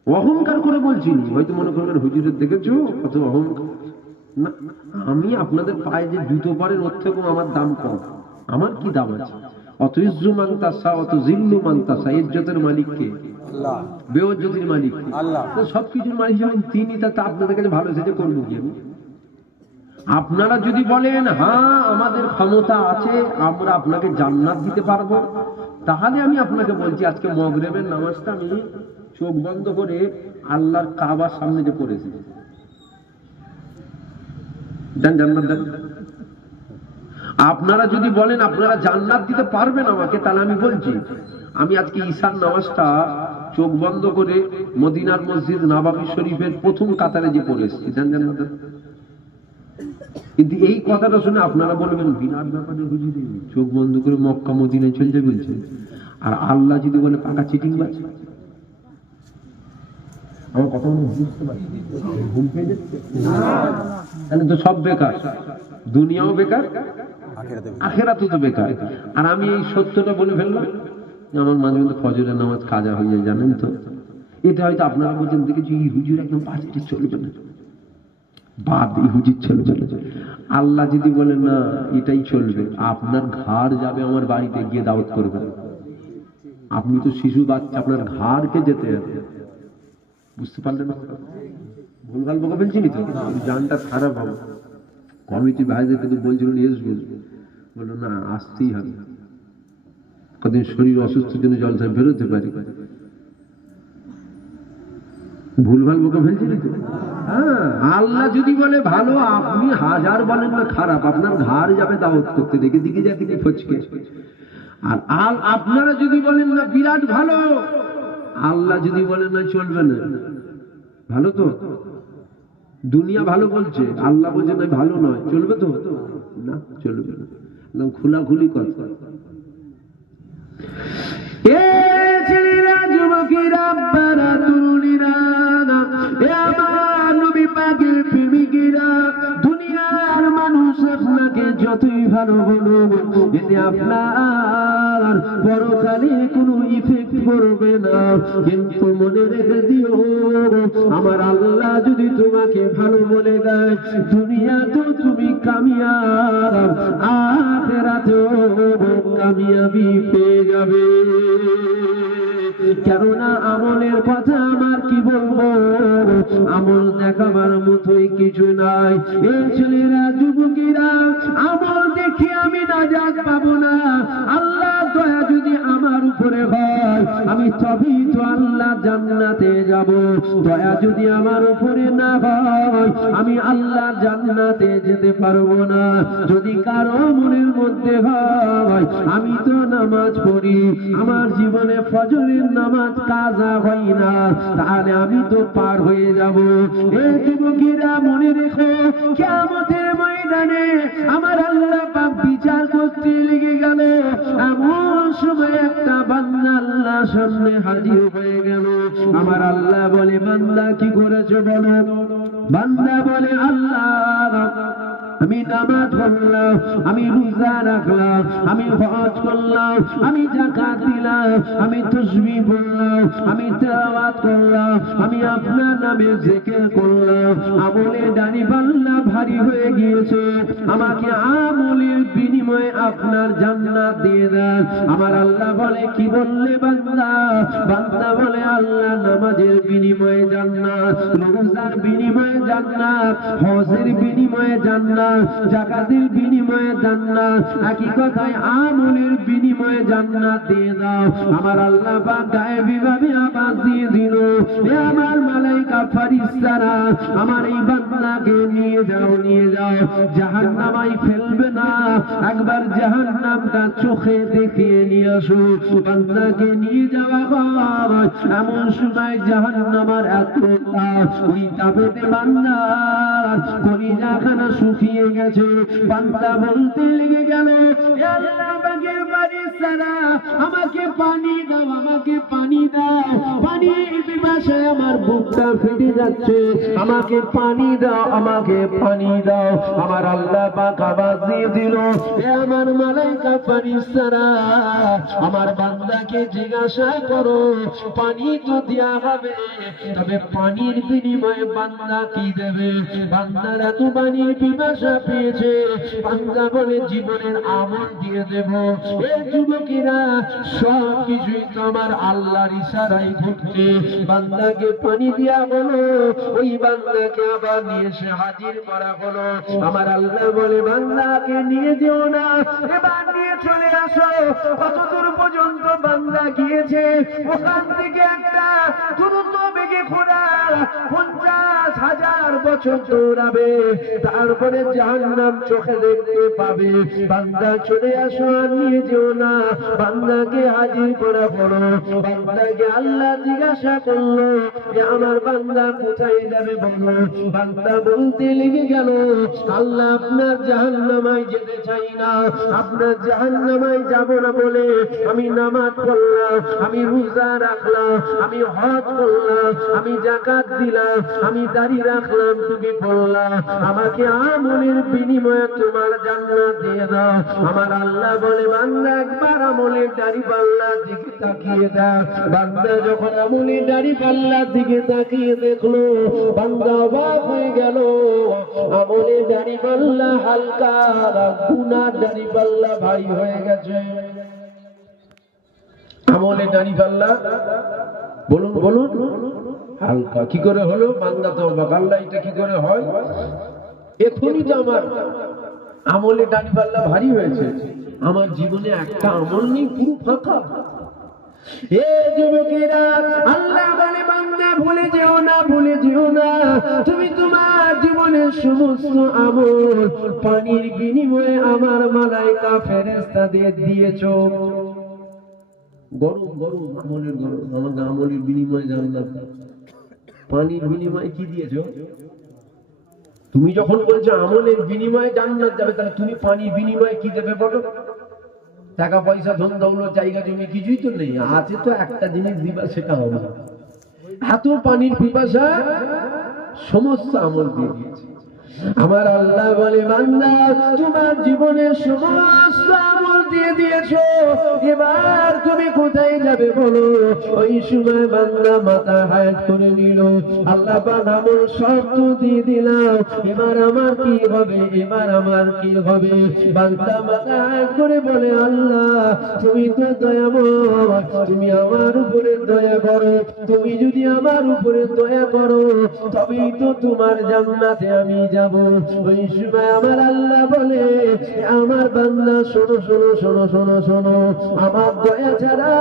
অহংকার করে বলছি। হয়তো মনে করবেন হুজুরের দেখেছো কত অহংকার। না, আমি আপনাদের পায়ে যে জুতো পরেন ওর থেকেও আমার দাম কম। আমার কি দাম আছে? অত ইজ্জু মান তাসা, অত জিল্লু মান তাসা। ইজ্জতের মালিক কে? আল্লাহ। বেইজ্জতির মালিক কে? আল্লাহ। তো সবকিছুর মালিক যখন তিনি, তা আপনাদের কাছে ভালো সেজে করবো কি আমি? আপনারা যদি বলেন হ্যাঁ আমাদের ক্ষমতা আছে, আমরা আপনাকে জান্নাত দিতে পারবো, তাহলে আমি আপনাকে বলছি আজকে মাগরিবের নামাজটা আমি চোখ বন্ধ করে আল্লাহর কাবার সামনে যে পড়েছি, দেন জান্নাত দেন। আপনারা যদি বলেন আপনারা জান্নাত দিতে পারবেন আমাকে, তাহলে আমি বলছি আমি আজকে ঈশার নামাজটা চোখ বন্ধ করে মদিনার মসজিদ নববী শরীফের প্রথম কাতারে যে পড়েছি, দেন জান্নাত দেন। কিন্তু এই কথাটা শুনে আপনারা বলবেন বিরাট ব্যাপারে বুঝিয়ে, চোখ বন্ধ করে মক্কা মদিনায় চলে যাবে বলছে। আর আল্লাহ যদি বলে পাকা চিটিংবাজ, আমার কথা মনে বুঝতে পারছি, ঘুম পেয়ে যাচ্ছে, তাহলে তো সব বেকার, দুনিয়াও বেকার, আখিরাতও তো বেকার। আর আমি এই সত্যটা বলে ফেললাম, আমার মাঝে মধ্যে ফজরের নামাজ কাজা হয়ে যায়, জানেন তো। এতে হয়তো আপনারা বলছেন দেখেছি এই হুজুর একদম বাজেটে চলবে না, বাদ এই হুজুর চলবে না। আল্লাহ যদি বলেন না এটাই চলবে, আপনার ঘাড় যাবে আমার বাড়িতে গিয়ে দাওয়াত করবে। আপনি তো শিশু বাচ্চা, আপনার ঘাড়কে যেতে হবে। বুঝতে পারলেন না? ভুলভাল বকা ফেলছি তো, জানটা খারাপ হবে। কমিটি ভাইদের কিন্তু বলছিল বললো না আসতেই হবে, কদিন শরীর অসুস্থের জন্য জলসায় বেরোতে পারি। ভুলভাল বকা ফেলছি তো। হ্যাঁ, আল্লাহ যদি বলে ভালো, আপনি হাজার বলেন না খারাপ, আপনার ঘাড় যাবে দাওয়াত করতে, দেখে দিকে যা দিকে ফচকে। আর আপনারা যদি বলেন না বিরাট ভালো, আল্লাহ যদি বলেন না চলবে না, ভালো তো দুনিয়া ভালো বলছে, আল্লাহ বলছে না ভালো নয়, চলবে তো না, চলবে না। একদম খোলাখুলি কথা। এ ছেলেরা, যুবকেরা, আব্বারা, তরুণীরা, এ আমার নবী পাকের প্রেমিকেরা, দুনিয়ার মানুষ আপনাকে যতই ভালো বলুক, এতে আপনার পরকালে কোনো ইফেক্ট করবে না। কিন্তু মনে রেখে দিও, আমার আল্লাহ যদি তোমাকে ভালো বলে দেয়, দুনিয়াতেও তুমি কামিয়াব, আখিরাতেও কামিয়াবি পেয়ে যাবে। কেননা আমলের কথা আমার কি বলবো, আমল দেখাবার মতোই কিছু নাই। এই ছেলেরা, যুবকেরা, আমল দেখে আমি নাজাত পাবো না। আল্লাহ দয়া যদি আমার উপরে হয়, আমি তবেই তো আল্লাহ জান্নাতে যাব। দয়া যদি আমার উপরে না হয়, আমি আল্লাহ জান্নাতে যেতে পারবো না। যদি কারো মনের মধ্যে হয় আমি তো নামাজ পড়ি, আমার জীবনে ফজরের নামাজ কাজা হয় না, তাহলে আমি তো পার হয়ে যাব। এই যুবকেরা, মনে রেখো, কিয়ামতের ময়দানে আমার আল্লাহ পাক বিচার করতে লেগে গেল। এমন সময় একটা বান্দা আল্লাহর সামনে হাজির হয়ে গেল। আমার আল্লাহ বলে, বান্দা কি করেছো বলো? বান্দা বলে, আল্লাহ আমি নামাজ পড়লাম, আমি রোজা রাখলাম, আমি হজ করলাম, আমি যাকাত দিলাম, আমি তাসবিহ পড়লাম, আমি তেলাওয়াত করলাম, আমি আপনার নামে জিকির করলাম। আমলে দাড়ি পাল্লা ভারী হয়ে গিয়েছে, আমাকে আমলের বিনিময়ে আপনার জান্নাত দিয়ে দেন। আমার আল্লাহ বলে, কি বললে বান্দা? বান্দা বলে, আল্লাহ নামাজের বিনিময়ে জান্নাত, রোজার বিনিময়ে জান্নাত, হজের বিনিময়ে জান্নাত, যাকাতের বিনিময়ে জান্নাত, একই কথায় আমলের বিনিময়ে জান্নাত দিয়ে দাও। আমার আল্লাহ পাক গায়েবী ভাবে আওয়াজ দিয়ে দিল, হে আমার মালায়েকা ফেরেশতারা, আমার এই বান্দাকে নিয়ে যাও, নিয়ে যাও, জাহান্নামায় ফেলবে না, একবার জাহান্নামটা চোখে দেখিয়ে নিয়ে আসো। বান্দাকে নিয়ে যাওয়া হয়, এমন সময় জাহান্নামার এত তাপ, ওই তাপেতে বান্দার কলিজাখানা শুকিয়ে গেছে। বান্দা বলতে লেগে গেল, হে আল্লাহ পাকের ফেরেশতারা, আমাকে পানি দাও, আমাকে পানি দাও, পানির পিপাসায় আমার বুকটা ফেটে যাচ্ছে, আমাকে পানি দাও, আমাকে পানি দাও। আমার আল্লাহ পাক আওয়াজ দিয়ে দিল, হে আমার মালায়েকা ফেরেশতারা, আমার বান্দাকে জিজ্ঞাসা করো, পানি তো দেয়া হবে, তবে পানির বিনিময়ে বান্দা কি দেবে? বান্দারা তো পানির পিপাসা পেয়েছে, বান্দা বলে, জীবনের আমল দিয়ে দেব। এই যুবকেরা, সব কিছুই তো আমার আল্লাহর ইশারায় ঘটছে। বান্দাকে পানি দেয়া হলো, ওই বান্দাকে আবার নিয়ে এসে হাজির করা হলো। আমার আল্লাহ বলে, বান্দাকে নিয়ে যেও না, এবার নিয়ে চলে আসো। কতদূর পর্যন্ত বান্দা গিয়েছে, ওখান থেকে একটা দ্রুত বেগে ঘোড়া 50,000 বছর দৌড়াবে, তারপরে জাহান্নাম চোখে দেখতে পাবে। বান্দা চলে আসো, আর নিয়ে যেও না। বান্দাকে হাজির করা হলো। বান্দাকে আল্লাহ জিজ্ঞাসা করলো, যে আমার বান্দা কোথায় যাবে বলো? বান্দা বলতে লেগে গেল, আল্লাহ আপনার জাহান্নামায় যেতে চাই না, আপনার জাহান্নামায় যাব না বলে আমি নামাজ পড়লাম, আমি রোজা রাখলাম, আমি হজ করলাম, আমি যাকাত দিলাম, আমি দাড়ি রাখলাম, তুমি পড়লাম, আমাকে আমলের বিনিময়ে তোমার জান্নাত দিয়ে দাও। আমার আল্লাহ বলে, বান্দা একবার আমলের দাড়ি পাল্লার দিকে তাকিয়ে দেখ। বান্দা যখন আমলের দাড়ি পাল্লার দিকে তাকিয়ে দেখলো, বান্দা অবাক হয়ে গেল। আমলের দাড়ি পাল্লা হালকা, গুনার দাড়ি পাল্লা ভারী হয়ে গেছে। আমলের দাড়ি পাল্লা, বলুন বলুন, হালকা কি করে হলো? বান্দা তো অবাক, আল্লাহ এটা কি করে হয়? এখনই তো আমার আমলের দাড়ি পাল্লা ভারী হয়েছে, আমার জীবনে একটা আমল নেই, পুরো ফাঁকা। এ যুবকেরা, আল্লাহ বলে, বান্দা ভুলে যেও না, ভুলে যেও না, তুমি তোমার জীবনের সমস্ত আমল পানির বিনিময়ে আমার মালায়েকা ফেরেশতাদের দিয়েছো। গরম গরম আমলের গরম, আমার আমলের বিনিময়ে জান্নাত, পানির বিনিময়ে কি দিয়েছো? তুমি যখন বলছো আমলের বিনিময়ে জান্নাত যাবে, তাহলে তুমি পানির বিনিময়ে কি দেবে বলো? টাকা পয়সা, ধন দৌলত, জায়গা জমি কিছুই তো নেই, আছে তো একটা জিনিস দিবা, সেটা হবে। এত পানির পিপাসা, সমস্ত আমল দিয়ে দিয়েছে। আমার আল্লাহ বলে, বান্দা তোমার জীবনের সমস্ত আমল দিয়ে দিয়েছো, এবার তুমি কোথায় যাবে বলো? ওই সময় বান্দা মাথা হাত করে নিল, আল্লাহ পাক আমল সব তো দিয়ে দিলাম, এবার আমার কি হবে, এবার আমার কি হবে? বান্দা মাথা হাত করে বলে, আল্লাহ তুমি তো দয়াময়, তুমি আমার উপরে দয়া করো, তুমি যদি আমার উপরে দয়া করো তবেই তো তোমার জান্নাতে আমি যাব। ওই সময় আমার আল্লাহ বলে, আমার বান্দা শোনো শোনো শোনো শোনো শোনো, আমার দয়া ছাড়া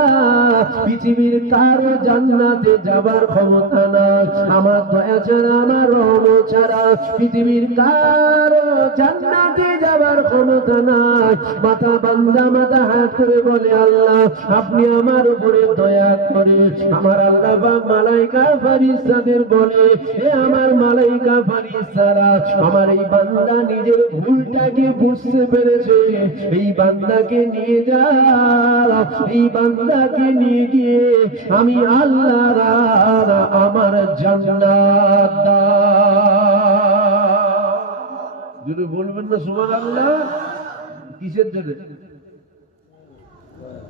পৃথিবীর কারো জান্নাতে যাবার ক্ষমতা নাই, আমার দয়া ছাড়া, আমার রহমত ছাড়া পৃথিবীর কারো জান্নাতে যাবার ক্ষমতা নাই। মাথা বান্দা মাথা হাত করে বলে, আল্লাহ আপনি আমার উপরে দয়া করে। আমার আল্লাহ বা মালাইকা ফেরেশতাদের বলে, হে আমার মালাইকা ফেরেশতারা, আমার এই বান্দা নিজের ভুলটাকে বুঝতে পেরেছে, এই বান্দাকে নিয়ে যা, এই বান্দাকে নিয়ে গিয়ে আমি আল্লাহ আমার জান্নাত দাও। যদি বলবেন না সুবহানাল্লাহ, কিসের জন্য?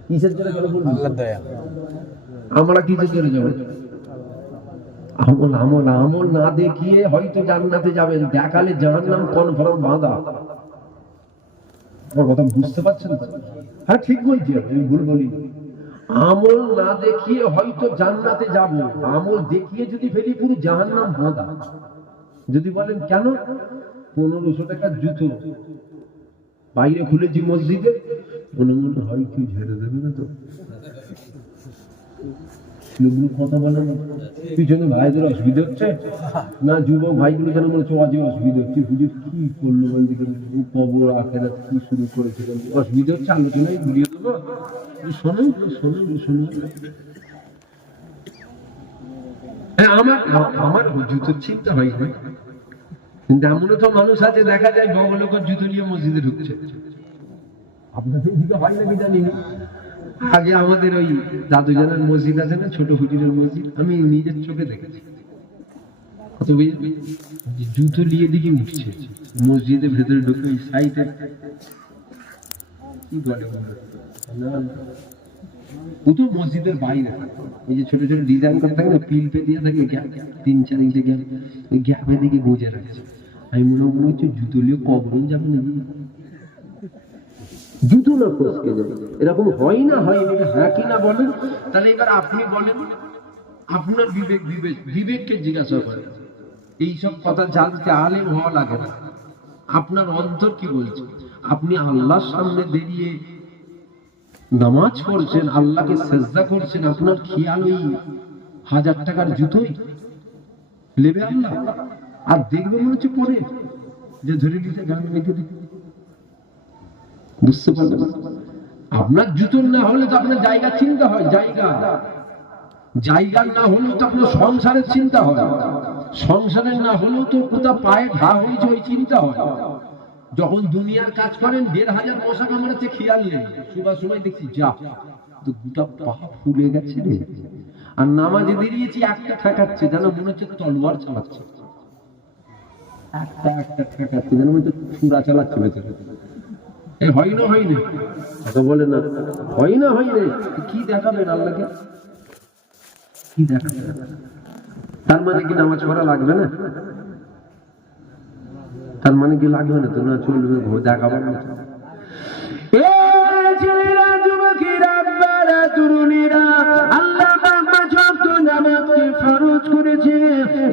কিসের জন্য কেন বলবেন? আল্লাহর দয়া। আমরা কিসের জন্য যাব? আমল আমল আমল না দেখিয়ে হয়তো জান্নাতে যাবেন, দেখালে জাহান্নাম কনফার্ম বাঁধা। আমার কথা বুঝতে পারছেন তো? হ্যাঁ ঠিক বলছি, আমি ভুল বলি। আমল না দেখিয়ে হয়তো জান্নাতে যাব, আমল দেখিয়ে যদি ফেলি পুরো জাহান্নাম বাঁধা। যদি বলেন কেন? 1500 টাকার জুতো বাইরে খুলেছি মসজিদে, মনে মনে হয় কি ঝেড়ে দেবে না তো? লোকগুলো কথা বলে পিছনে ভাইদের অসুবিধা হচ্ছে না, যুবক ভাইগুলো যেন মনে হচ্ছে আজও অসুবিধা হচ্ছে, হুজুর কি করলো বলতে কবর আখেরাত কি শুরু করেছে, অসুবিধা হচ্ছে, আলোচনায় ঘুরিয়ে দেবো। শোনো শোনো শোনো, আমার জুতোর চিন্তা হয় না, কিন্তু এমনও তো মানুষ আছে দেখা যায় বড়লোকের জুতো নিয়ে মসজিদে ঢুকছে। আপনাদের দিকে হয় নাকি জানি না। আগে আমাদের ওই দাদু জানার মসজিদ আছে না, ছোট হুজুরের মসজিদ, আমি নিজের চোখে দেখেছি, জুতো নিয়ে দিকে উঠছে মসজিদের ভেতরে ঢুকে সাইডে কি বলে তো মসজিদের বাইরে এই যে ছোট ছোট ডিজাইন করে থাকে না, পিল পে দিয়ে থাকে, 3-4 ইঞ্চি গ্যাপ, ওই গ্যাপে দিকে গুঁজে রাখছে। আমি মনে হচ্ছে জুতো নিয়ে কবরেও যাবে না, জুতো না ফসকে যাবে, এরকম হয় না? হয় না? হ্যাঁ কি না বলেন? তাহলে এবার আপনি বলেন, আপনার বিবেককে জিজ্ঞাসা করেন, এইসব কথা জানতে আলেম হওয়া লাগে না, আপনার অন্তর কি বলছে? আপনি আল্লাহর সামনে দাঁড়িয়ে নামাজ পড়ছেন, আল্লাহকে সেজদা করছেন, আপনার খেয়াল ওই 1000 টাকার জুতোই নেবে আল্লাহ, আর দেখবে মনে হচ্ছে পরে যে ধরে নিতে গান রেখে দিতে। বুঝতে পারলেন? আপনার জুতোর না হলে তো আপনার জায়গা চিন্তা হয়, জায়গার না হলেও তো আপনার সংসারের চিন্তা হয়, সংসারের না হলেও তো কোথা পায়ে ঘা হয়েছে ওই চিন্তা হয়। যখন দুনিয়ার কাজ করেন 1500 মশা কামড়াচ্ছে খেয়াল নেই, সুবা সময় দেখছি যা তো গোটা পা ফুলে গেছে রে, আর নামাজে বেরিয়েছি একটা ঠেকাচ্ছে যেন মনে হচ্ছে তলোয়ার চালাচ্ছে, একটা ঠেকাচ্ছে যেন মনে হচ্ছে ছুরা চালাচ্ছে ভেতরে। হয় না? হয় না? কথা বলে না, হয় না? হয় না? কি দেখাবেন আল্লাহকে? কি দেখাবেন? তার মানে কি নামাজ পড়া লাগবে না? তার মানে কি লাগবে না? তো না চলবে, দেখাবেন না। ছেলেরা, যুবকেরা, আব্বারা, তরুণীরা, আল্লাহ পাক নামাজকে ফরজ করেছে।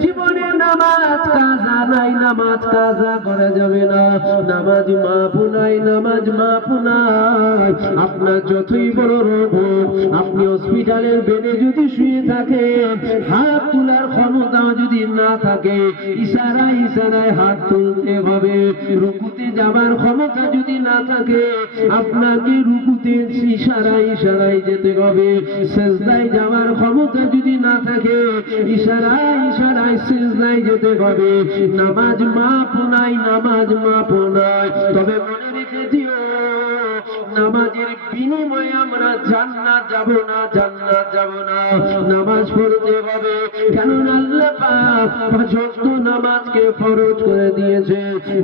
জীবনে নামাজ কাজা নাই, নামাজ কাজা করা যাবে না, নামাজ মাপ নাই, নামাজ মাপ নাই। আপনার যতই বড় রোগ হোক, আপনি হসপিটালের বেডে যদি শুয়ে থাকেন, হাত তোলার ক্ষমতা যদি না থাকে, ইশারায় হাত তুলতে হবে। রুকুতে যাবার ক্ষমতা যদি না থাকে, আপনাকে রুকুতে ইশারায় যেতে হবে। সিজদায় যাওয়ার ক্ষমতা যদি না থাকে, ইশারায় সিজদায় যেতে হবে। নামাজ মাপ নাই, নামাজ মাপ নাই। তবে মনে রেখে দিও, নামাজের বিনিময়ে আমরা জান্নাত যাব না, জান্নাত যাব না। নামাজ পড়তে হবে, কারণ আল্লাহ পাক পাঁচ ওয়াক্ত নামাজকে ফরজ করে দিয়েছে।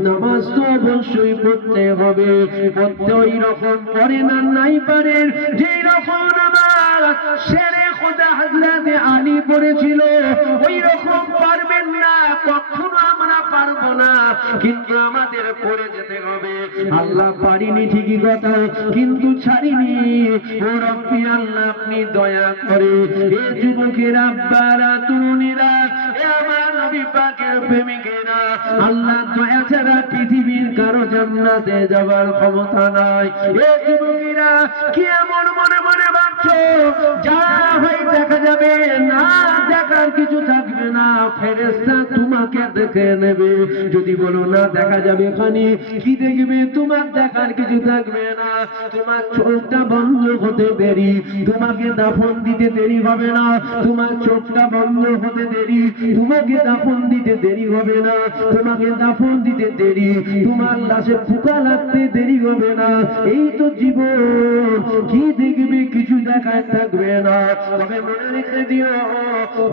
নামাজ তো অবশ্যই পড়তে হবে, পড়তে ওই রকম পড়ে না নাই পারেন যেই রকম নামাজ শেরে খোদা হযরত আলী পড়েছিল ওই রকম পারবেন না, কখনো আমরা পারবো না, কিন্তু আমাদের পড়ে যেতে হবে। আল্লাহ পারিনি ঠিকই কথা, কিন্তু ছাড়িনি। ও রব্বি আল্লাহ আপনি দয়া করে এ যুবকের আব্বারা তরুণীরা, এ আমার নবী পাকের প্রেমিকেরা, আল্লাহ দয়া ছাড়া পৃথিবীর কারো জান্নাতে যাবার ক্ষমতা নাই। এ যুবকেরা কি এমন মনে মনে ভাবছো যা হয় দেখা যাবে, না দেখার কিছু থাকবে না, ফেরেশতা তোমাকে দেখে নেবে। যদি বলো না দেখা যাবে খানি কি দেখবে, তোমার দেখার কিছু থাকবে না। তোমার চোখটা বন্ধ হতে দেরি, তোমাকে দাফন দিতে দেরি হবে না। তোমার চোখটা বন্ধ হতে দেরি, তোমাকে দাফন দিতে দেরি হবে না। তোমাকে দাফন দিতে দেরি, তোমার লাশে ফুকা লাগতে দেরি হবে না। এই তো জীবন, কি দেখবে কিছু দেখার থাকবে না। তবে মনে রেখে দিও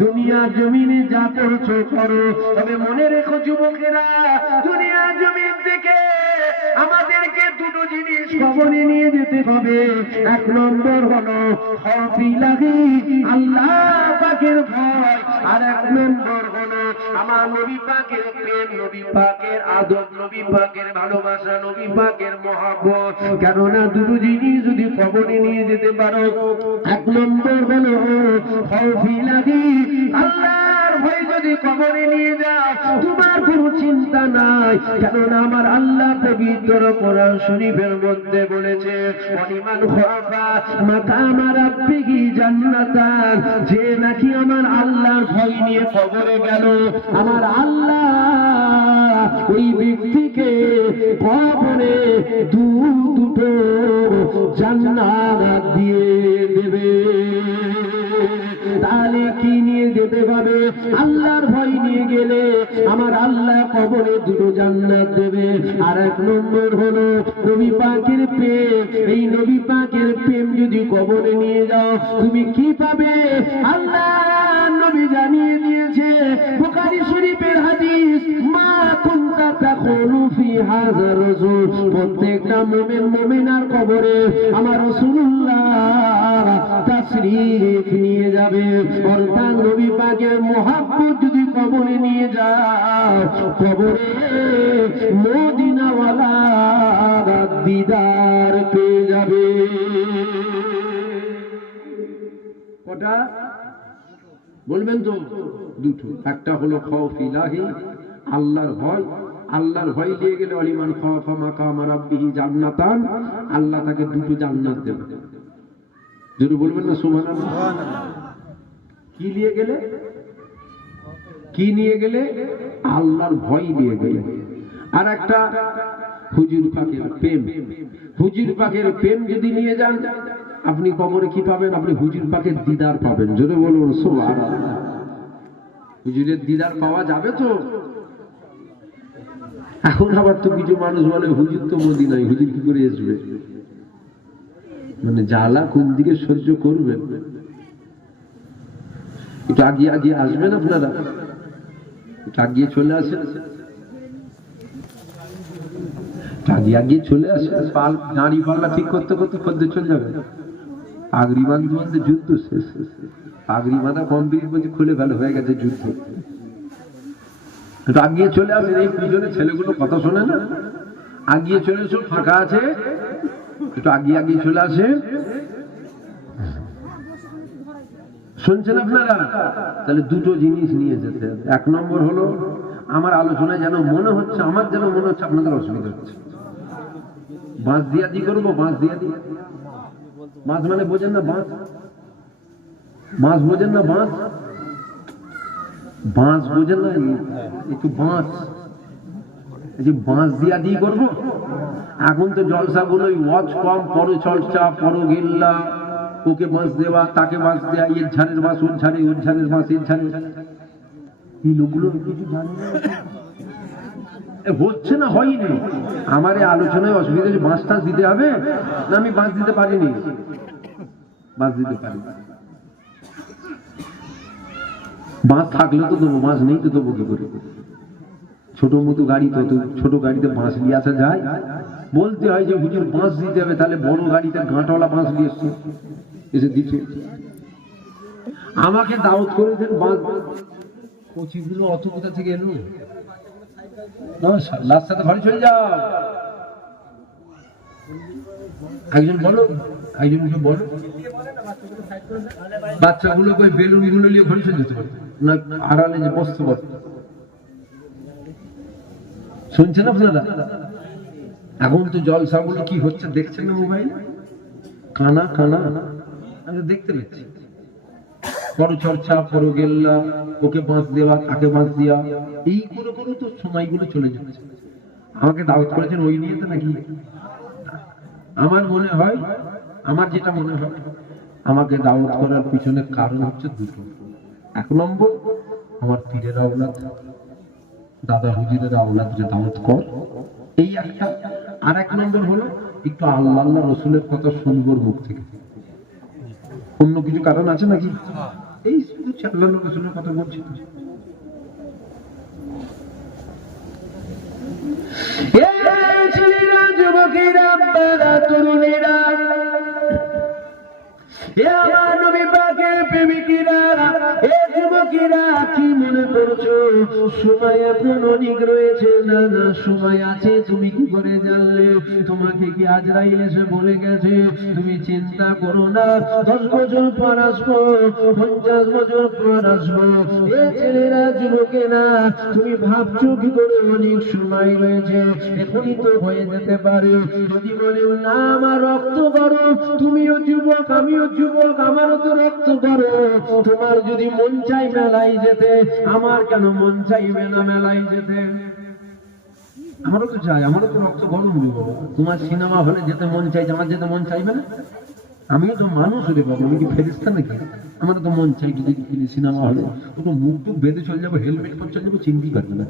দুনিয়ার জমিনে যা করছো করো, তবে মনে রেখো যুবকেরা দুনিয়ার জমিন থেকে আমাদেরকে দুটো জিনিস খবরে নিয়ে যেতে হবে। এক নম্বর হলো খাউফিলাহি আল্লাহ পাকের ভয়, আর এক নম্বর হলো আমার নবী পাকের প্রেম, নবী পাকের আদব, নবী পাকের ভালোবাসা, নবী পাকের মহব্বত। কেননা দুটো জিনিস যদি খবরে নিয়ে যেতে পারো, এক নম্বর হলো খাউফিলাহি আল্লাহর ভয় যদি খবরে নিয়ে যাও তোমার কোনো চিন্তা নাই। কেননা আমার আল্লাহ পবিত্র কোরআন শরীফের মধ্যে বলেছে ওয়ালিমান খাফা মাকামা রাব্বিহি জান্নাতান, যে নাকি আমার আল্লাহর ভয় নিয়ে কবরে গেল, আমার আল্লাহ ওই ব্যক্তিকে কবরে দুটো জান্নাত দিয়ে দেবে। তাহলে কি নিয়ে যেতে হবে? আল্লাহর ভয় নিয়ে গেলে আমার আল্লাহ কবরে দুটো জান্নাত দেবে। আর এক নম্বর হলো নবী পাকের প্রেম। এই নবী পাকের প্রেম যদি কবরে নিয়ে যাও তুমি কি পাবে? আল্লাহ নবী জানিয়ে দিয়েছে বুখারী শরীফের হাদিস, মা কুনতা তাকুলু ফি হাযার রাসূল, প্রত্যেকটা মুমিন মুমিনার কবরে আমার রাসূলুল্লাহ তাশরীফ নিয়ে যাবে। অর্থাৎ নবী পাকের মুহাব্বত যদি কবরে নিয়ে যাও, কবরে মদিনাওয়ালা দিদার পেয়ে যাবে। কটা বলবেন তো? দুটো। একটা হলো খাউফিলাহি আল্লাহর ভয়, আল্লাহর ভয় নিয়ে গেলে ওয়ালিমান খাফা মাকামা রাব্বিহি জান্নাতান, আল্লাহ তাকে দুটো জান্নাত দেবে। যদি বলবেন না সুবহানাল্লাহ। কি নিয়ে গেলে? কি নিয়ে গেলে? আল্লাহর ভয় নিয়ে গেলে। আর একটা হুজুর পাকের প্রেম। হুজুর পাকের প্রেম যদি নিয়ে যান আপনি কবরে কি পাবেন? আপনি হুজুর পাকের দিদার পাবেন। জোরে বলুন সুবহানাল্লাহ। হুজুরের দিদার পাওয়া যাবে তো? এখন আবার তো কিছু মানুষ বলে হুজুর তো মদিনায়, হুজুর কি করে আসবে? মানে জ্বালা কোন দিকে সহ্য করবেন? একটু আগিয়ে আগিয়ে আসবেন আপনারা, একটু আগিয়ে চলে আসেন, আগিয়ে আগিয়ে চলে আসেন। গাড়ি পাল্লা ঠিক করতে করতে খদ্দের চলে যাবে। পাগড়ি বাঁধতে বাঁধতে যুদ্ধ শেষ। পাগড়ি বাঁধা কমপ্লিট বলছে খুলে ফেলে, হয়ে গেছে যুদ্ধ। একটু আগিয়ে চলে আসেন। এই পিছনে ছেলেগুলো কথা শোনে না, আগিয়ে চলে এসো, ফাঁকা আছে, একটু আগিয়ে আগিয়ে চলে আসে। শুনছেন আপনারা? তাহলে দুটো জিনিস নিয়ে যেতে হবে। এক নম্বর হলো আমার আলোচনায় যেন মনে হচ্ছে, আমার যেন মনে হচ্ছে আপনাদের অসুবিধা হচ্ছে। বাঁশ দিয়া দি করবো, বাঁশ দিয়া দি। বাঁশ মানে বোঝেন না? বাঁশ, বাঁশ বোঝেন না? বাঁশ, বাঁশ বোঝেন না? একটু বাঁশ, এই যে বাঁশ দিয়া দি করবো। এখন তো জলসাগুলো ওয়াচ কম, পরো চর্চা, পরো গেল্লা, ওকে বাঁশ দেওয়া, তাকে বাঁশ দেওয়া, এর ঝাড়ের বাঁশ ওর ঝাড়ে, ওর ঝাড়ের বাঁশ এর ঝাড়ে। এই লোকগুলো কিছু জানে না। হচ্ছে না, হয়নি। আমার এই আলোচনায় অসুবিধা হচ্ছে, বাঁশ টাস দিতে হবে না? আমি বাঁশ দিতে পারিনি, বাঁশ দিতে পারি। বাঁশ থাকলে তো দেবো, বাঁশ নেই তো দেবো কি করে? ছোট মতো গাড়ি, তো ছোট গাড়িতে বাঁশ নিয়ে আসা যায়? বলতে হয় যে হুজুর বাঁশ দিতে হবে, তাহলে বড় গাড়িতে গাঁটওয়ালা বাঁশ দিয়ে এসে দিচ্ছে। আমাকে দাওয়াত করেছেন বাঁশ, কচিগুলো অত কোথা থেকে এলো? রাস্তাতে বাড়ি চলে যাও। একজন বলো, একজনকে বলো, বাচ্চাগুলো ওই বেলুন গুলো নিয়ে ঘরে চলে যেতে পারে না, আড়ালে যে বসতে পারে। শুনছেন আপনারা? এখন তো জলসাগুলো কি হচ্ছে দেখছেন না মোবাইল? কানা কানা আমি দেখতে পাচ্ছি। বড় চর্চা, বড় গেল্লা, ওকে বাঁশ দেওয়া, তাকে বাঁশ দেওয়া, এই করে করে তো সময়গুলো চলে যাচ্ছে। আমাকে দাওয়াত করেছেন ওই নিয়ে তো নাকি? আমার মনে হয়, আমার যেটা মনে হয়, আমাকে দাওয়াত করার পিছনে কারণ হচ্ছে দুটো। এক নম্বর, আমার পীরের আওলাদ, দাদা হুজুরের আওলাদকে দাওয়াত কর, এই একটা। আর এক নম্বর হলো একটু আল্লাহ আল্লাহ রসুলের কথা শুনবো মুখ থেকে। অন্য কিছু কারণ আছে নাকি? এই শুধু আল্লাহ রসুলের কথা বলছি। যুবকেরা, তরুণেরা, আমার নবী পাকের প্রেমিকেরা, এ যুবকেরা, কি মনে করছো সময় এখন অনেক রয়েছে? না না, সময় আছে। তুমি কি করে জানলে? তোমাকে কি আজরাইল এসে বলে গেছে? তুমি চিন্তা করো না, 10 বছর পর আসবো, 50 বছর পর আসবো। এ ছেলেরা, যুবকেরা, তুমি ভাবছো কি করে অনেক সময় রয়েছে? এখনই তো হয়ে যেতে পারে। যদি বলে না আমার রক্ত গরম, তুমিও যুবক, আমিও যুবক, আমারও তো রক্ত গরম, তোমার যদি মন চাই মেলায় যেতে, আমার কেন মন চাইবে না মেলায় যেতে? আমারও তো চাই, আমারও তো রক্ত গরম। তোমার সিনেমা হলে যেতে মন চাইছে, আমার যেতে মন চাইবে না? আমিও তো মানুষ রে বাবা, আমি কি ফেরেশতা নাকি? আমারও তো মন চাই যদি সিনেমা হলে ওটা মুখ টুক বেঁধে চলে যাবো, হেলমেট পরে চলে যাবো, চিনতে পারবে না।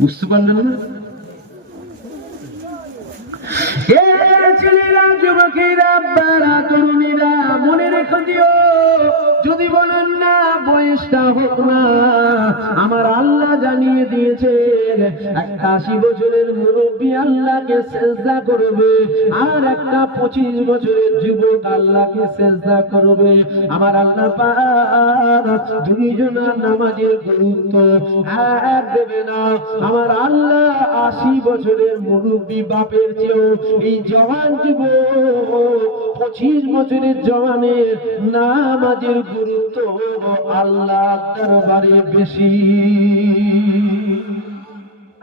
বুঝতে পারলেন না? ছেলেরা, যুবকেরা, তরুণীরা, মনে রেখে দিও, যদি বলেন না বয়সটা হোক না, আমার আল্লাহ জানিয়ে দিয়েছেন একটা 80 বছরের মুরব্বী আল্লাহকে সেজদা করবে, আর একটা 25 বছরের যুবক আল্লাহকে সেজদা করবে। আমার আল্লাহ পাক দুইজনের নামাজের গুরুত্ব এক দেবে না। আমার আল্লাহ 80 বছরের মুরব্বী বাপের চেয়েও এই জওয়ান যুবক 25 বছরের জওয়ানের নামাজের গুরুত্ব আল্লাহ দরবারে বেশি।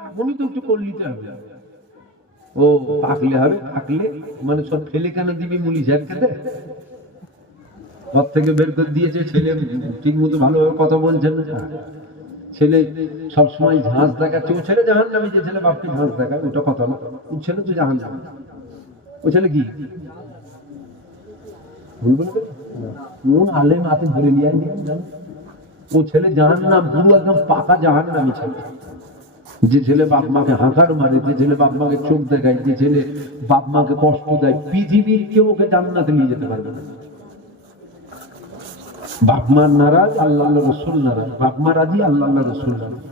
এখনই তো একটু করে নিতে হবে। ও পাকলে হবে, পাকলে মানে সব ফেলে কেন দিবি? মুলি ঝাড় খেতে ঘর থেকে বের করে দিয়েছে, ছেলে ঠিক মতো ভালোভাবে কথা বলছেন না, ছেলে সবসময় ঝাঁস দেখাচ্ছে। ও ছেলে জাহান্নামী, যে ছেলে বাপকে ঝাঁস দেখায় ওটা কথা না। ও ছেলে তো জাহান্নামী। ও ছেলে কি কোন আলেম হাতে ধরে নিয়ে আয়? ও ছেলে জাহান্নাম, পুরো একদম পাকা জাহান্নামী ছেলে। যে ছেলে বাপ মাকে হাঁকার মারে, যে ছেলে বাপ মাকে চোখ দেখায়, যে ছেলে বাপ মাকে কষ্ট দেয়, পৃথিবীর কেউ ওকে জান্নাতে নিয়ে যেতে পারবে না। বাপ মার নারাজ, আল্লাহ রসুল নারাজ। বাপ মা রাজি, আল্লাহ রসুল নারাজ।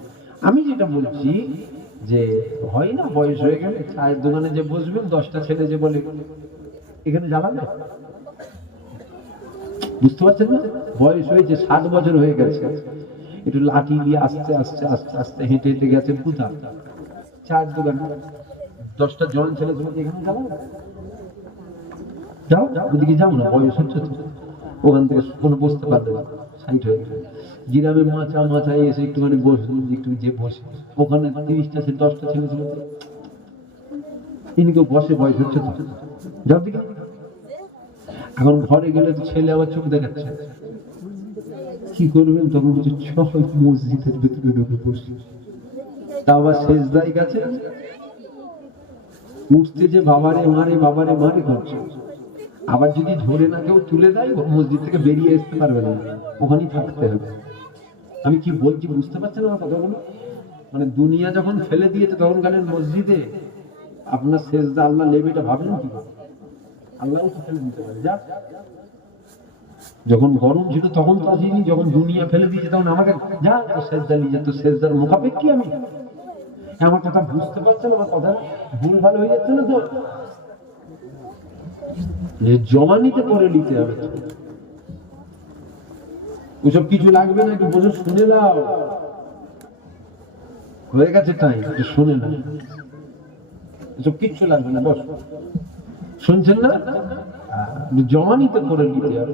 আমি যেটা বলছি যে হয় না, বয়স হয়ে গেলে চায়ের দোকানে যে বসবেন, 10টা ছেলে যে বলে এখানে জ্বালাবে, বুঝতে পারছেন না? বয়স হয়েছে, 60 বছর হয়ে গেছে, একটু লাঠি দিয়ে আস্তে আস্তে আস্তে আস্তে হেঁটে হেঁটে গেছে কোথা চায়ের দোকানে, 10টা জন ছেলে তোমাকে এখানে জ্বালাবে? যাও, ওদিকে যাও না, বয়স হচ্ছে তো, ওখান থেকে কোনো বসতে পারবে না, সাইড হয়ে গেছে। গ্রামে মাথায় এসে একটুখানি বসুন, একটু যে বসে ওখানে 30টা 10টা ছেলে ছিল, ইনি কেউ বসে, বয়স হচ্ছে তো, যাও দিকে। এখন ঘরে গেলে তো ছেলে আবার চোখ দেখাচ্ছে, কি করবেন? তখন কিছু ছয় মসজিদের ভেতরে ঢুকে বসে, তা আবার সেজদায় গেছে, উঠতে যে বাবারে মারে করছে। আবার যদি ধরে না কেউ তুলে দেয়, মসজিদ থেকে বেরিয়ে আসতে পারবে না, ওখানেই থাকতে হবে। আমি কি বলছি বুঝতে পারছেন আমার কথাগুলো? মানে দুনিয়া যখন ফেলে দিয়েছে তখন গেলেন মসজিদে, আপনার সেজদা আল্লাহ নেবে এটা ভাবলেন কি করে? আল্লাহও তো ফেলে দিতে পারে। যা, যখন গরম ছিল তখন তো আসিনি, যখন দুনিয়া ফেলে দিয়েছে তখন আমাকে যা তো সেজদা নিয়ে, তো সেজদার মুখাপেক্ষী আমি। আমার কথা বুঝতে পারছেন? আমার কথা ভুল ভালো হয়ে যাচ্ছে না তো? জমানিতে করে নিতে হবে, ওসব কিছু লাগবে না, একটু বসে শুনে নাও, হয়ে গেছে টাইম, একটু শুনে না, এসব কিচ্ছু লাগবে না, বস। শুনছেন না? জমানিতে করে নিতে হবে।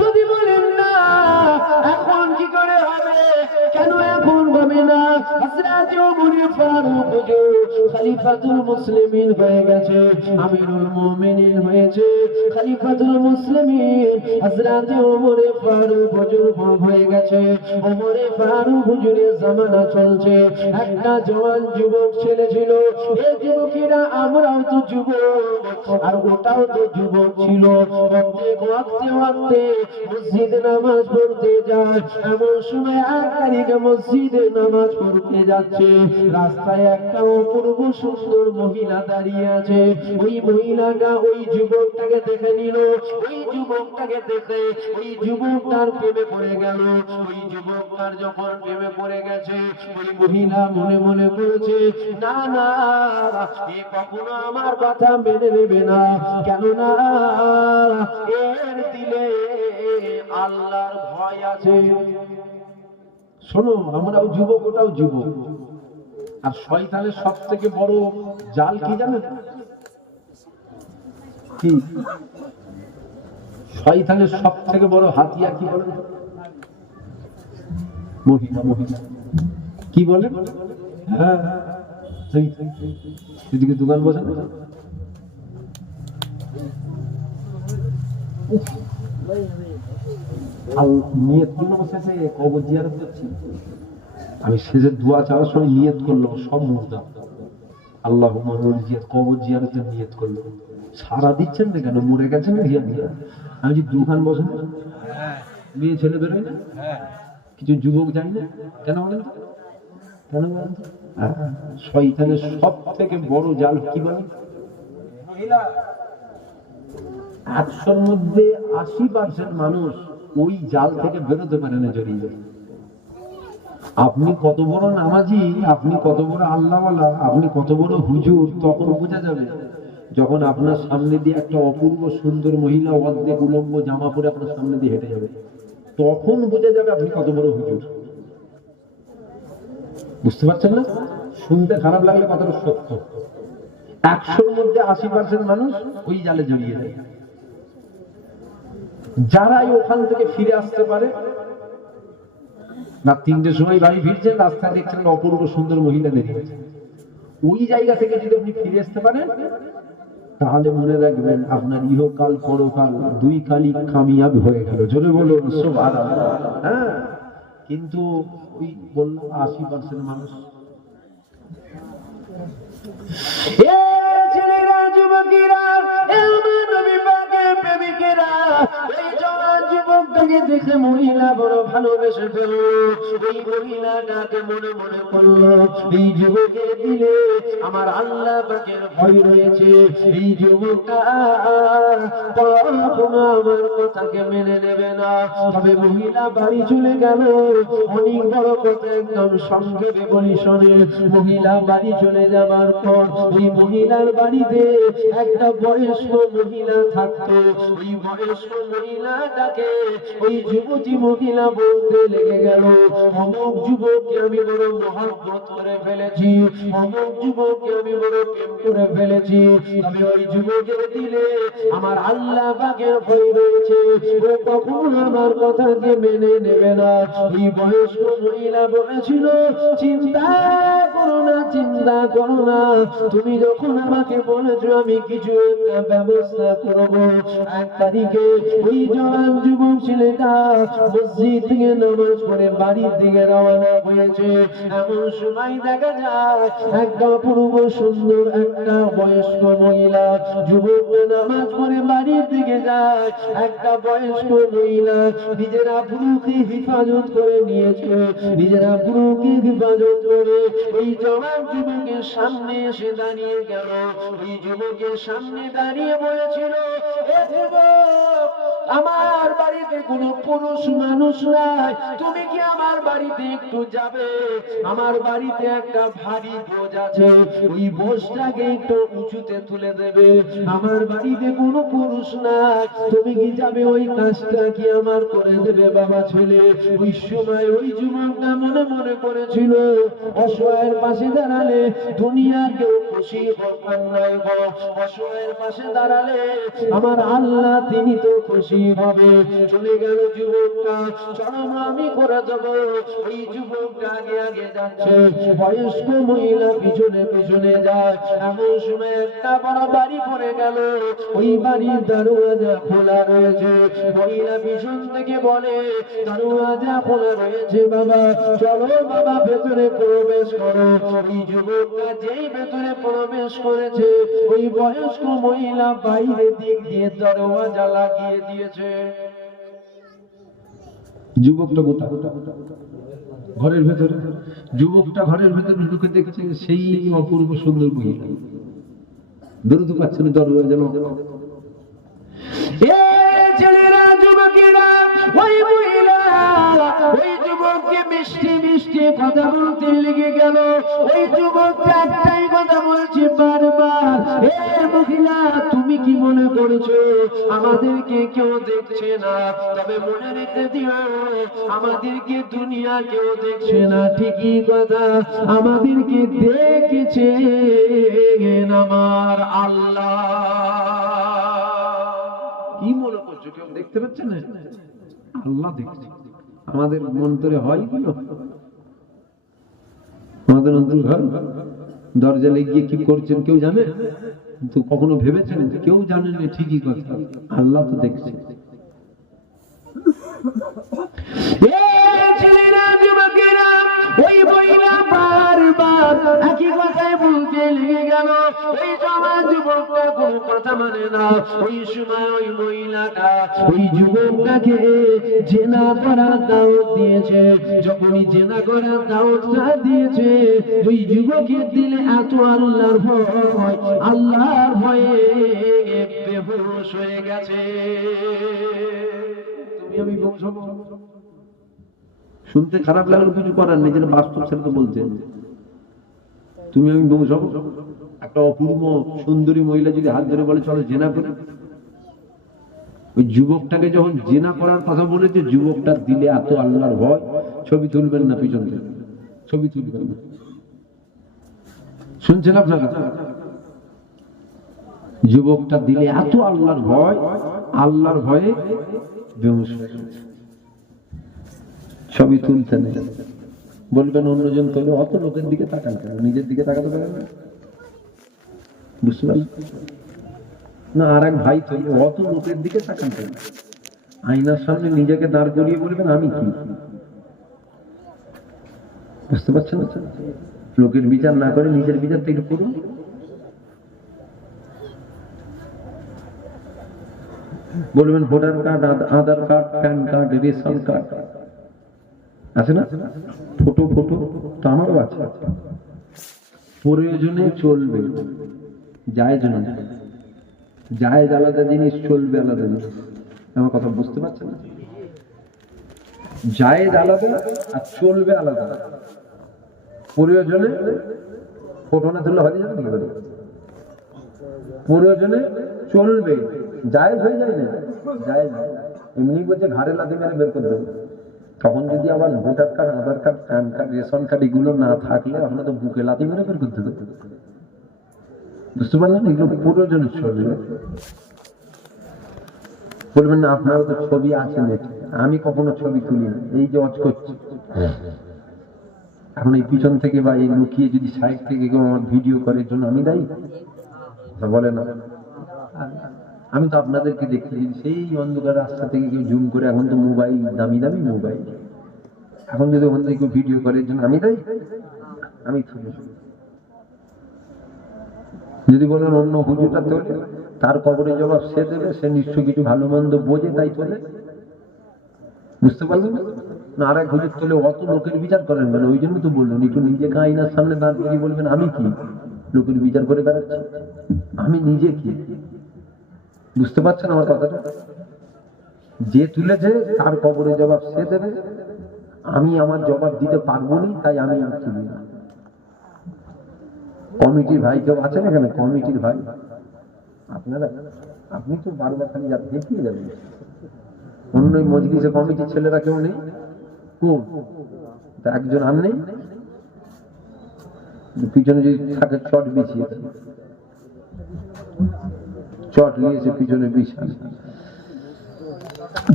যদি বলেন না এখন কি করে হবে, কেন এখন হবে না? হযরত ওমর ফারুক হুজুর খলিফাতুল মুসলিমিন হয়ে গেছে, আমিরুল মুমিনিন হয়েছে, খলিফাতুল মুসলিমিন হযরত ওমর ফারুক হুজুর হয়ে গেছে। ওমর ফারুক হুজুরের জামানা চলছে। একটা জওয়ান যুবক ছেলে ছিল, এই যুবকেরা আমরাও তো যুবক আর ওটাও তো যুবক ছিল। মসজিদে নামাজ পড়তে যায়, এমন সময় এক তারিখে মসজিদে নামাজ পড়তে যাচ্ছে, রাস্তায় একটা অপূর্ব সুন্দর মহিলা দাঁড়িয়ে আছে। ওই মহিলাটা ওই যুবকটাকে দেখে নিল, ওই যুবকটাকে দেখে ওই যুবকটার প্রেমে পড়ে গেল। ওই যুবকটার যখন প্রেমে পড়ে গেছে, ওই মহিলা মনে মনে বলেছে, না না, এ কখনো আমার কথা মেনে নেবে না, কেননা এর দিলে আল্লাহর ভয় আছে। শোনো, আমরাও যুবক, ওটাও যুবক। আর শয়তানের সব থেকে বড় জাল কি জানেন? কি শয়তানের সব থেকে বড় হাতিয়ার কি বলেন? মহিলা। মহিলা কি বলে? হ্যাঁ, এদিকে দোকান বসে না, নিয়ত করলাম শেষে কবর জিয়ারত করছি। আমি শেষে দোয়া চাওয়ার সময় নিয়ত করলাম সব মুর্দা, আল্লাহ কবর জিয়ারতের নিয়ত করলাম। সারা দিচ্ছেন না কেন? মরে গেছেন না? আমি যে দোকান বসে না, মেয়ে ছেলে বেরোয় না, কিছু যুবক যাই না, কেন বলেন তো? কেন বলেন তো? শয়তানের সব থেকে বড় জাল কি বলেন? মহিলা। 100-র মধ্যে 80% মানুষ ওই জাল থেকে বেরোতে পারে না, জড়িয়ে যায়। আপনি কত বড় নামাজি, আপনি কত বড় আল্লাহওয়ালা, আপনি কত বড় হুজুর, তখন বোঝা যাবে যখন আপনার সামনে দিয়ে একটা অপূর্ব সুন্দর মহিলা অর্ধেক উলম্ব জামা পরে আপনার সামনে দিয়ে হেঁটে যাবে, তখন বোঝা যাবে আপনি কত বড় হুজুর। বুঝতে পারছেন না? শুনতে খারাপ লাগলে কথাটা সত্য। 100-র মধ্যে 80% মানুষ ওই জালে জড়িয়ে যায়। যারাই ওখান থেকে ফিরে আসতে পারে, না 3টের সময় বাড়ি ফিরছেন, রাস্তায় দেখছেন অপূর্ব সুন্দর মহিলা দাঁড়িয়ে আছে, ওই জায়গা থেকে যদি আপনি ফিরে আসতে পারেন, তাহলে মনে রাখবেন আপনার ইহকাল পরকাল দুই কালই কামিয়াব হয়ে গেল। জোরে বলুন সুবহানাল্লাহ। হ্যাঁ, কিন্তু ওই বললাম 80% মানুষ। ছেলেরা, যুবকেরা, প্রেমিকেরা, এই জওয়ান যুবকটাকে দেখে মহিলা বড় ভালোবেসে ফেলল। এই মহিলাটাকে মনে মনে করলো, এই যুবকের দিলে আমার আল্লাহ পাকের ভয় রয়েছে, এই যুবকটা কখনো আমার কথাকে মেনে নেবে না। তবে মহিলা বাড়ি চলে গেল। অনেক বড় কথা একদম সংক্ষেপে বলি শোনে। মহিলা বাড়ি চলে যাবার পর ওই মহিলার বাড়িতে একটা বয়স্ক মহিলা থাকতো। ওই বয়স্ক মহিলাটাকে ওই যুবতী মহিলা বলতে লেগে গেল, অমুক যুবককে আমি বড় মহব্বত করে ফেলেছি, অমুক যুবককে আমি বড় প্রেম করে ফেলেছি। তবে ওই যুবকের দিলে আমার আল্লাহ পাকের ভয় রয়েছে, ও কখনো আমার কথাকে মেনে নেবে না। ওই বয়স্ক মহিলা বলেছিল, চিন্তা করো না, চিন্তা করো না, তুমি যখন আমাকে বলেছো আমি কিছু একটা ব্যবস্থা করবো। 1 তারিখে ওই জওয়ান যুবক ছেলেটা মসজিদ থেকে নামাজ পড়ে বাড়ির দিকে রওনা হয়েছে। এমন সময় দেখা যায় একটা অপূর্ব সুন্দর একটা বয়স্ক মহিলা যুবক নামাজ পড়ে বাড়ির দিকে যায় একটা বয়স্ক মহিলা নিজের আব্রুকে হেফাজত করে নিয়েছে, নিজের আব্রুকে হেফাজত করে ওই জওয়ান যুবকের সামনে এসে দাঁড়িয়ে গেল। ওই যুবকের সামনে দাঁড়িয়ে বলেছিল, এ যুবক, আমার বাড়িতে কোনো পুরুষ মানুষ নাই, তুমি কি আমার বাড়িতে একটু যাবে? আমার বাড়িতে একটা ভারী বোঝ আছে, ওই বোঝটাকে একটু উঁচুতে তুলে দেবে। আমার বাড়িতে কোনো পুরুষ নাই, তুমি কি যাবে? ওই কাজটা কি আমার করে দেবে বাবা ছেলে? ওই সময় ওই যুবকটা মনে মনে করেছিল, অসহায়ের পাশে দাঁড়ালে দুনিয়ার কেউ খুশি হোক আর নাই হোক, অসহায়ের পাশে দাঁড়ালে আমার আল্লাহ তিনি তো খুশি হবে। চলে গেল যুবকটা, চলো আমি করে দেবো। ওই যুবকটা আগে আগে যাচ্ছে, বয়স্ক মহিলা পিছনে পিছনে যায়। এমন সময় একটা বড় বাড়ি পড়ে গেল, ওই বাড়ির দরওয়াজা খোলা রয়েছে। মহিলা পিছন থেকে বলে, দরওয়াজা খোলা রয়েছে বাবা, চলো বাবা ভেতরে প্রবেশ করো। ওই যুবকটা যেই ভেতরে প্রবেশ করেছে, ওই বয়স্ক মহিলা বাইরে দিক দিয়ে দরওয়াজা লাগিয়ে দিয়েছে। যুবকটা গোটা ঘরের ভেতরে, যুবকটা ঘরের ভেতরে ঢুকে দেখছে সেই অপূর্ব সুন্দর মহিলা বেরোতে পারছে না দরওয়াজা। ছেলেরা, যুবকেরা, ওই মহিলা ওই যুবককে মিষ্টি মিষ্টি কথা বলতে লেগে গেল। ওই যুবকটা একটাই কথা বলছে বারবার, হে মহিলা, তুমি কি মনে করছো আমাদেরকে কেউ দেখছে না? তবে মনে রেখে দিও, আমাদেরকে দুনিয়া কেউ দেখছে না ঠিকই কথা, আমাদেরকে দেখেছে আমার আল্লাহ। কি মনে করছো কেউ দেখতে পাচ্ছে না? আল্লাহ দেখছে। আমাদের মন্তরে হয় কি না? আমাদের অন্তর ঘর দরজা লেগে কি করছেন কেউ জানে? কিন্তু কখনো ভেবেছেন? কেউ জানে না, ঠিকই কথা, আল্লাহ তো দেখছে। ছেলেরা, যুবকেরা, ওই মহিলা বারবার একই কথাই বলতে লেগে গেল। ওই জওয়ান যুবকটা কোনো কথা মানে না। ওই সময় ওই মহিলাটা ওই যুবকটাকে জেনা করার দাওয়াত দিয়েছে। যখনই জেনা করার দাওয়াতটা দিয়েছে, ওই যুবকের দিলে এত আল্লাহর ভয়, আল্লাহর ভয়ে বেহুশ হয়ে গেছে। তুমি আমি শুনতে খারাপ লাগলো, কিছু করার নেই, যেন বাস্তব সেটা তো বলছেন। তুমি আমি বংশ, একটা অপূর্ব সুন্দরী মহিলা যদি হাত ধরে বলে চলো জেনা করি, ওই যুবকটাকে যখন জেনা করার কথা বলেছে, যুবকটার দিলে এত আল্লাহর ভয়, ছবি তুলবেন না পিছন থেকে, ছবি তুলবেন না। শুনছেন আপনারা? যুবকটা দিলে এত আল্লাহর ভয়, আল্লাহর ভয়ে বেহুশ হয়ে গেছে। ছবি তুলতে নেই, বলবেন অন্যজন তোলে, অত লোকের দিকে তাকান কেন? নিজের দিকে তাকাতে পারেন না? বুঝতে পারলেন না? আর এক ভাই তোলে, অত লোকের দিকে তাকান কেন? আয়নার সামনে নিজেকে দাঁড় করিয়ে বলবেন আমি কি? বুঝতে পারছেন? লোকের বিচার না করে নিজের বিচার থেকে করুন। বলবেন voter card, Aadhaar card, PAN card, ration card আছে না? ফটো ফটো তো আমারও আছে। প্রয়োজনে চলবে, জায়েজ না। জায়েজ আলাদা জিনিস, চলবে আলাদা জিনিস। আমার কথা বুঝতে পারছেন না? জায়েজ আলাদা আর চলবে আলাদা। প্রয়োজনে ফটো না তুললে হয়ে যাবে না, প্রয়োজনে চলবে, জায়েজ হয়ে যায় না। জায়েজ এমনি বলছে ঘাড়ে লাথি মেরে বের করে দেবে। তখন যদি আবার voter card, Aadhaar card, PAN card, ration card এগুলো না থাকলে আমরা তো বুকে লাথি মেরে বের করতে দেবো। বুঝতে পারলেন? এগুলো প্রয়োজনে চলবে। বলবেন না আপনারও তো ছবি আছে নেট, আমি কখনো ছবি তুলি না, এই যে অজ করছি এখন, এই পিছন থেকে বা এই লুকিয়ে যদি সাইড থেকে কেউ আমার ভিডিও করার জন্য আমি দায়ী? বলে না, আমি তো আপনাদেরকে দেখছি সেই অন্ধকার রাস্তা থেকে কেউ জুম করে, এখন তো মোবাইল, দামি দামি মোবাইল, এখন যদি ওখান থেকে কেউ ভিডিও করার জন্য আমি দায়ী? আমি তুলে। যদি বলেন অন্য হুজুরটা তোলে, তার কবরে জবাব সে দেবে, সে নিশ্চয় কিছু ভালো মন্দ বোঝে তাই তোলে। বুঝতে পারলেন না? আর এক হুজুর তোলে, অত লোকের বিচার করেন মানে, ওই জন্য তো বললেন একটু নিজেকে আয়নার সামনে দাঁড় করিয়ে বলবেন আমি কি লোকের বিচার করে বেড়াচ্ছি, আমি নিজে কি। বুঝতে পারছেন আমার কথাটা? যে তুলেছে তার কবরে জবাব সে দেবে, আমি আমার জবাব দিতে পারবো না, তাই আমি আর তুলি না। কমিটির ভাই কেউ আছেন এখানে? কমিটির ভাই আপনারা, আপনি তো বারবার খালি দেখিয়ে যাবেন। অন্য মজলিসে কমিটির ছেলেরা কেউ নেই? কোন একজন আর নেই? পিছনে যদি থাকে চট বিছিয়েছে, চট নিয়েছে পিছনে বিছানা।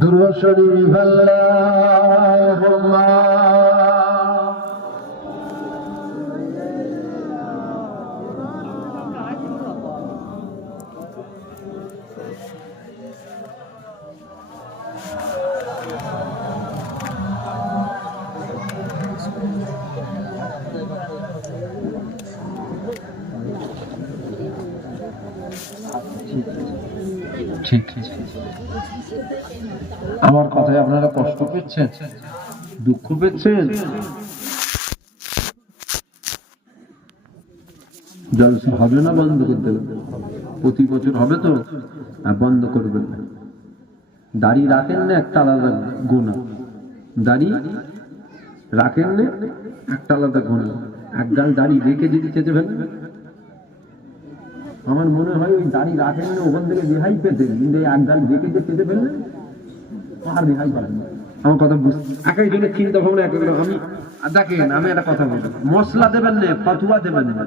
দুরূদ শরীফ আল্লাহুম্মা ঠিক ঠিক। আমার কথায় আপনারা কষ্ট পেয়েছেন, দুঃখ পেয়েছেন? জলসা হবে না বন্ধ করে দেবেন? প্রতি বছর হবে তো, বন্ধ করবেন। দাড়ি রাখেন না একটা আলাদা গুনাহ, দাড়ি রাখেন না একটা আলাদা গুনাহ। একগাল দাড়ি রেখে যদি চেতে ফেলেন, আমার মনে হয় ওই দাড়ি রাখেন না ওখান থেকে রেহাই পেতেন, কিন্তু একগাল রেখে যে চেতে ফেললেন আর রেহাই পাবেন না। আমার কথা বুঝতে এক একজনের চিন্তা ভাবনা এক এক। আমি দেখেন, আমি একটা কথা বলবো, মশলা দেবেন না, ফতুয়া দেবেন না।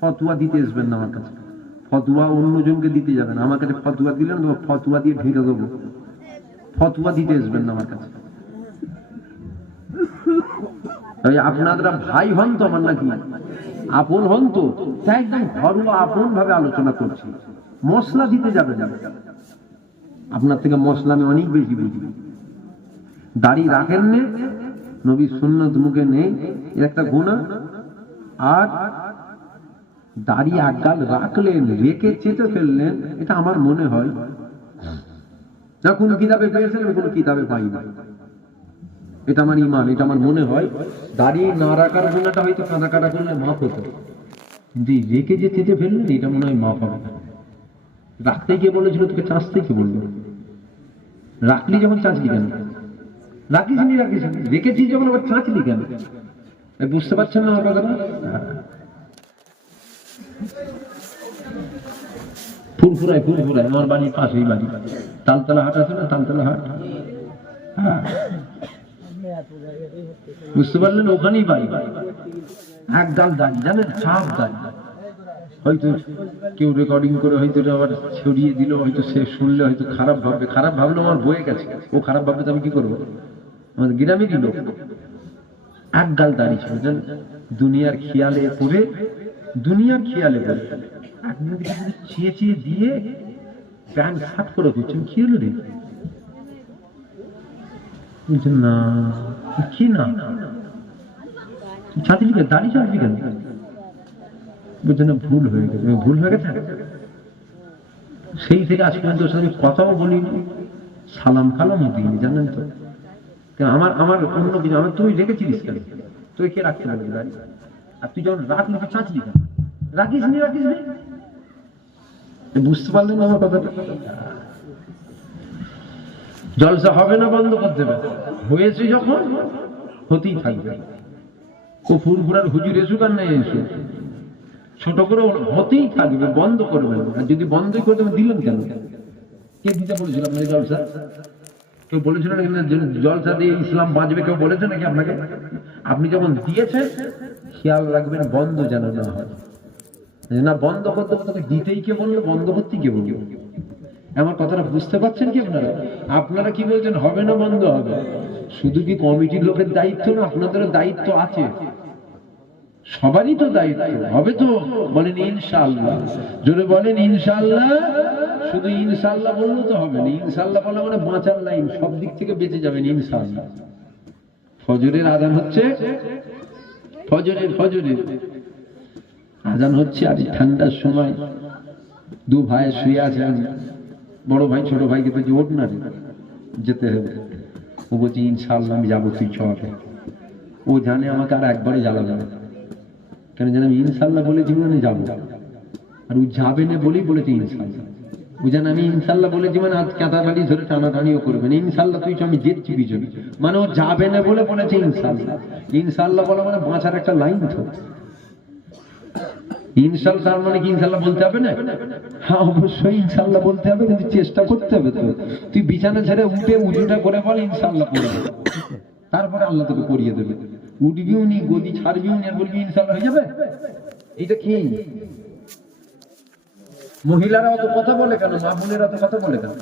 ফতুয়া দিতে আসবেন না আমার কাছে, ফতুয়া অন্যজনকে দিতে যাবেন। আমার কাছে ফতুয়া দিলেন তো ফতুয়া দিয়ে ঢেকে দেবো। ফতুয়া দিতে আসবেন না আমার কাছে। আপনারা ভাই হন তো আমার, নাকি আপন হন তো? তাই একদম ঘরোয়া আপন ভাবে আলোচনা করছি। মশলা দিতে যাবে না। আপনার থেকে মশলা আমি অনেক বেশি বুঝি। দাড়ি রাখেন নে, নবীর সুন্নত মুখে নেই, এর একটা গুনাহ। আর দাড়ি একগাল রাখলেন, রেখে চেতে ফেললেন, এটা আমার মনে হয় না কোন কিতাবে পেয়েছেন, আমি কোন কিতাবে পাই না। এটা আমার ঈমান, এটা আমার মনে হয়। দাড়ি না রাখার গুনাহটা হয়তো কানা কাটা করলে মাফ হতো, কিন্তু রেখে যে চেতে ফেললেন এটা মনে হয় মাফ হবে না। রাখতে গিয়ে বলেছিল তোকে চাঁচতে কি বললো? রাখলি যখন চাঁচলি কেন? রাখিস নি, রাখিস রেখেছিস যখন আবার চাঁচলি কেন? বুঝতে পারছেন না আমার কথাটা? ফুরফুরায় ফুরফুরায়, আমার বাড়ির পাশেই বাড়ি, তালতলা হাট আছে না, তালতলা হাট, হ্যাঁ বুঝতে পারলেন? ওখানেই বাড়ি। একগাল দাড়ি, জানেন, চাপ দাড়ি। হয়তো কেউ রেকর্ডিং করে হয়তো আবার ছড়িয়ে দিল, হয়তো সে শুনলে হয়তো খারাপ ভাববে। খারাপ ভাবলো আমার বয়ে গেছে, ও খারাপ ভাববে তো আমি কি করবো? আমাদের গ্রামেরই লোক, একগাল দাড়ি ছিল, দুনিয়ার খেয়ালে পড়ে, দুনিয়ার খেয়ালে পড়ে চেয়ে চেয়ে দিয়ে প্যান্ট শার্ট করে করছেন। কি হলো রে? না কি না ছাত্রী দাড়ি চাচ্ছি কেন? বুঝছেন না, ভুল হয়ে গেছে, ভুল হয়ে গেছে। সেই থেকে আজ পর্যন্ত আমি কথাও বলিনি, সালাম কালামও দিইনি, জানেন তো? আমার আমার অন্য কিছু, আমার তুই রেখেছিলিস কেন? তুই কে রাখতে পারবি দাড়ি? আর তুই যখন রাখলি তুই চাচ্লি কেন? রাখিস নি, রাখিস নি। বুঝতে পারলেন আমার কথাটা? জলসা হবে না বন্ধ করতে হবে, হয়েছে যখন হতেই থাকবে। ও ফুরফুরার হুজুর এসুক আর নাই এসুক, ছোট করে হতেই থাকবে, বন্ধ করবেন। আর যদি বন্ধই করে দেবেন, দিলেন কেন? কে দিতে বলেছিল আপনাকে জলসা? কেউ বলেছিল না জলসা দিয়ে ইসলাম বাঁচবে? কেউ বলেছে নাকি আপনাকে? আপনি যখন দিয়েছেন খেয়াল রাখবেন বন্ধ যেন না হয়। না বন্ধ করতে তোকে দিতেই কে বললো, বন্ধ করতেই কে বললো? আমার কথাটা বুঝতে পারছেন কি আপনারা? আপনারা কি বলছেন হবে না বন্ধ হবে? শুধু কি কমিটির লোকের দায়িত্ব না, আপনাদেরও দায়িত্ব আছে, সবারই তো দায়িত্ব। হবে তো? বলেন ইনশাআল্লাহ, জোরে বলেন ইনশাআল্লাহ। শুধু ইনশাআল্লাহ বললে তো হবে না, ইনশাআল্লাহ বলা মানে বাঁচার লাইন, সব দিক থেকে বেঁচে যাবেন ইনশাআল্লাহ। ফজরের আযান হচ্ছে, ফজরের আযান হচ্ছে, আর ঠান্ডার সময় দু ভাই শুয়ে আছেন, বড় ভাই ছোট ভাইকে তো ওঠ না রে, যেতে হবে। ও বলছে ইনশাআল্লাহ আমি যাবো, তুই চল। ও জানে আমাকে আর একবারে জ্বালাবে না, কেন জানে আমি ইনশাআল্লাহ বলেছি মানে যাবো। আর ও যাবে না বলেই বলেছে ইনশাআল্লাহ। ও জানে আমি ইনশাআল্লাহ বলেছি মানে আজ কাঁটাকাটি ধরে টানাটানিও করবে না, ইনশাআল্লাহ তুই আমি যেচ্ছি পিছনে, মানে ও যাবে না বলে বলেছে ইনশাআল্লাহ। ইনশাআল্লাহ বলে মানে বাঁচার একটা লাইন তো। ইনশাআল্লাহ তার মানে কি ইনশাআল্লাহ বলতে হবে না? হ্যাঁ অবশ্যই ইনশাআল্লাহ বলতে হবে, কিন্তু চেষ্টা করতে হবে তো। তুই বিছানা ছেড়ে উঠে উজুটা করে বল ইনশাআল্লাহ করে, তারপরে আল্লাহ তোকে করিয়ে দেবে। উঠবিও নি, গদি ছাড়বিও নি, আর বলবি ইনশাআল্লাহ হয়ে যাবে। এটা কি মহিলারা অত কথা বলে কেন, মা বোনেরা অত কথা বলে কেন?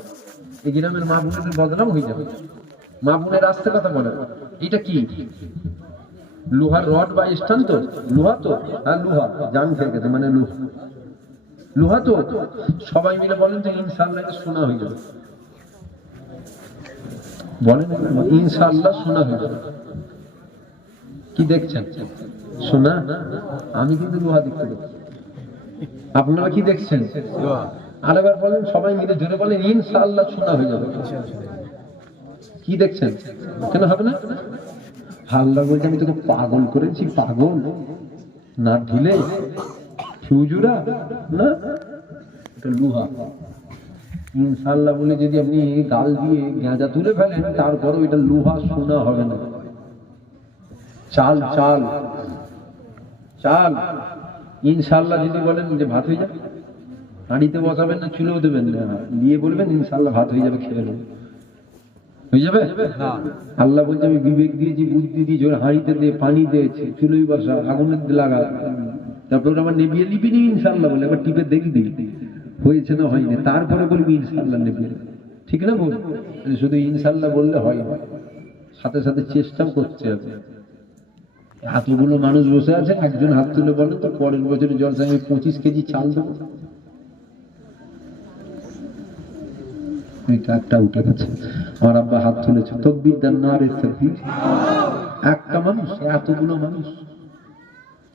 এই গ্রামের মা বোনেদের বদনাম হয়ে যাবে। মা বোনের আসতে কথা বলে, এটা কি লোহার রড বা স্টান? তো লোহা তো, হ্যাঁ লোহা, জান খেয়ে গেছে মানে লোহা, লোহা তো। সবাই মিলে বলেন যে ইনশাআল্লাহ শোনা হয়ে যাবে, বলেন ইনশাআল্লাহ শোনা হয়ে যাবে। কি দেখছেন? শোনা? আমি কিন্তু লোহা দেখতে পাচ্ছি, আপনারা কি দেখছেন? আরেকবার বলেন, সবাই মিলে জোরে বলেন ইনশাআল্লাহ শোনা হয়ে যাবে। কি দেখছেন? কেন হবে না? আল্লাহ বলছে আমি তোকে পাগল করেছি, পাগল না ঢিলে ফিউজুরা না, এটা লোহা। ইনশাআল্লাহ বলে যদি আপনি গাল দিয়ে গাঁজা তুলে ফেলেন, তারপরেও এটা লোহা শোনা হবে না। চাল চাল চাল। ইনশাআল্লাহ যদি বলেন যে ভাত হয়ে যাবে, হাঁড়িতে বসাবেন না চুলেও দেবেন না, দিয়ে বলবেন ইনশাআল্লাহ ভাত হয়ে যাবে, খেয়ে নেবেন, হয়ে যাবে না? আল্লাহ বলছে আমি বিবেক দিয়েছি, বুদ্ধি দিয়েছি, হাঁড়িতে দিয়ে পানি দিয়েছি, চুলোই বসা, আগুনের লাগা, তারপর আমার নেবিয়ে নিবি নি ইনশাআল্লাহ বলে, এবার টিপে দেখবি হয়েছে না হয়নি, তারপরে বলবি ইনশাআল্লাহ নেবিয়ে। ঠিক না বল? শুধু ইনশাআল্লাহ বললে হয় না, সাথে সাথে চেষ্টাও করতে হবে। এতগুলো মানুষ বসে আছে, একজন হাত তুলে বলে তো পরের বছরের জলসা আমি 25 কেজি চাল দেবো। এটা একটা উঠে গেছে, আমার আব্বা হাত তুলেছে, তাকবীর দেন, নারে তাকবীর। একটা মানুষ, এতগুলো মানুষ,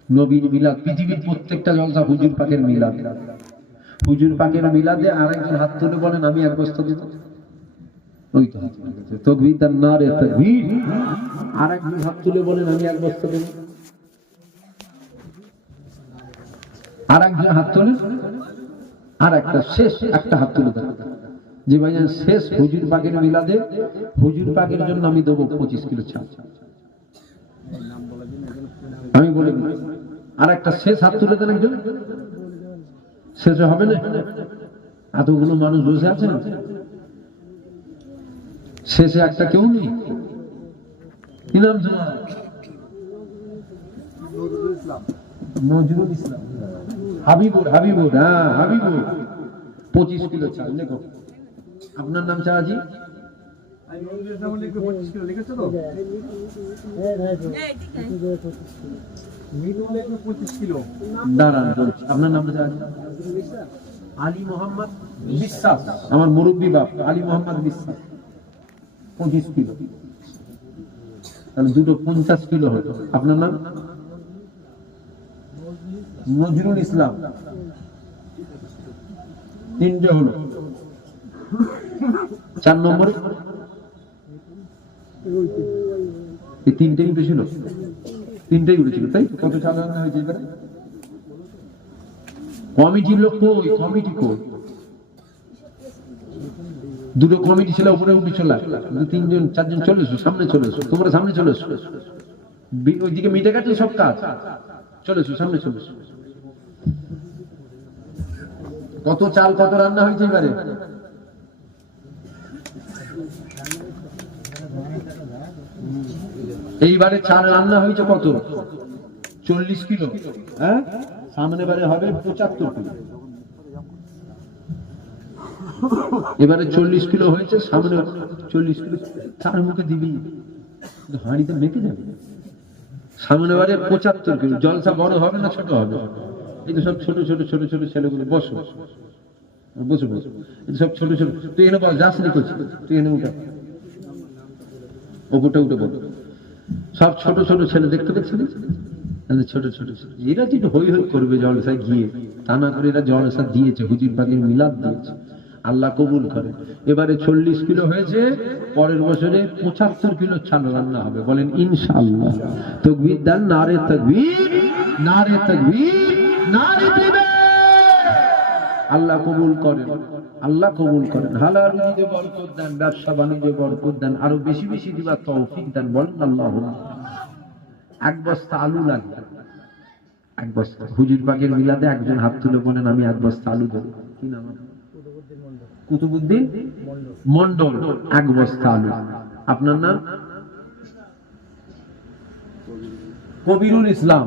নবীর মিলাদ, পৃথিবীর প্রত্যেকটা জলসা হুজুর পাকের মিলাদ। হুজুর পাকের মিলাদে আরেকজন হাত তুলে বলেন আমি এক বস্তা দেব, ওই তো হাত তুলেছে, তাকবীর দেন, নারে তাকবীর। আরেকজন হাত তুলে বলেন আমি এক বস্তা দেব, আরেকজন হাত তুলে, আর একটা শেষ একটা হাত তুলে দেন যে ভাইজান শেষ হুজুর পাকের মিলাদে হুজুর পাকের জন্য আমি দেবো 25 কিলো চাল। আমি বলে আর একটা শেষ হাত তুলে দেন একজন, শেষ হবে না? এতগুলো মানুষ বসে আছেন, শেষে একটা কেউ নেই। কি নাম তোমার? নজরুল ইসলাম। হাবিবুর, হাবিবুর, হ্যাঁ হাবিবুর, 25 কিলো চাল দেখো। আপনার নাম চাচি? দাঁড়ান বলছি, আপনার নামটা চাচি? আলী মোহাম্মদ বিশ্বাস, আমার মুরব্বী বাপ আলী মোহাম্মদ বিশ্বাস, 25 কিলো, তাহলে দুটো 50 কিলো হতো। আপনার নাম? নজরুল ইসলাম, 3টে হলো। 4 নম্বরে এই 3টেই উঠেছিল, 3টেই উঠেছিল, তাই কত চাল রান্না হয়েছে এবারে? কমিটির লোক কই? কমিটি কই? দুটো কমিটি ছিল, উপরে উঠে চলে, 2-3জন 4জন চলে এসো, সামনে চলে এসো, তোমরা সামনে চলে এসো, ওইদিকে মিটে গেছে সব কাজ, চলে এসো সামনে চলে এসো। কত চাল কত রান্না হয়েছে এবারে? এইবারে চাল রান্না হয়েছে কত? 40 কিলো। হ্যাঁ, সামনে বারে হবে 75 কিলো। এবারে 40 কিলো হয়েছে, সামনে 40 কিলো তার মুখে দিবি, হাঁড়িতে মেখে যাবে। সামনে বারে 75 কিলো। জলসা বড় হবে না ছোট হবে? এই তো সব ছোট ছোট ছোট ছোট ছেলেগুলো, বসো বসো বসো, এই সব ছোট ছোট। তুই এনে বল, যাস নি করছিস, তুই এনে উঠে ওপরটা উঠে বল। সব ছোট ছোট ছেলে দেখতে পাচ্ছিস? ছোট ছোট ছোট এরা যেটা হই হই করবে জলসায় গিয়ে, তা না করে এরা জলসা দিয়েছে, হুজুর পাকের মিলাদ দিয়েছে, আল্লাহ কবুল করে। এবারে 40 কিলো হয়েছে, পরের বছরে 75 কিলো চাল রান্না হবে, বলেন ইনশাআল্লাহ। তাকবীর দেন, নারে তাকবীর, নারে তাকবীর, নারে তাকবীর। আল্লাহ কবুল করেন, আল্লাহ কবুল করেন। হালাল রুজিতে বরকত দেন, ব্যবসা বাণিজ্যে বরকত দেন, আরো বেশি বেশি দিবার তৌফিক দেন, বলেন আল্লাহুম্মা। এক বস্তা আলু লাগবে, এক বস্তা। হুজুর পাকের মিলাদে একজন হাত তুলে বলেন আমি এক বস্তা আলু দেব। কি নাম? কুতুবউদ্দিন মন্ডল। এক বস্তা আলু। আপনার নাম? কবিরুল ইসলাম।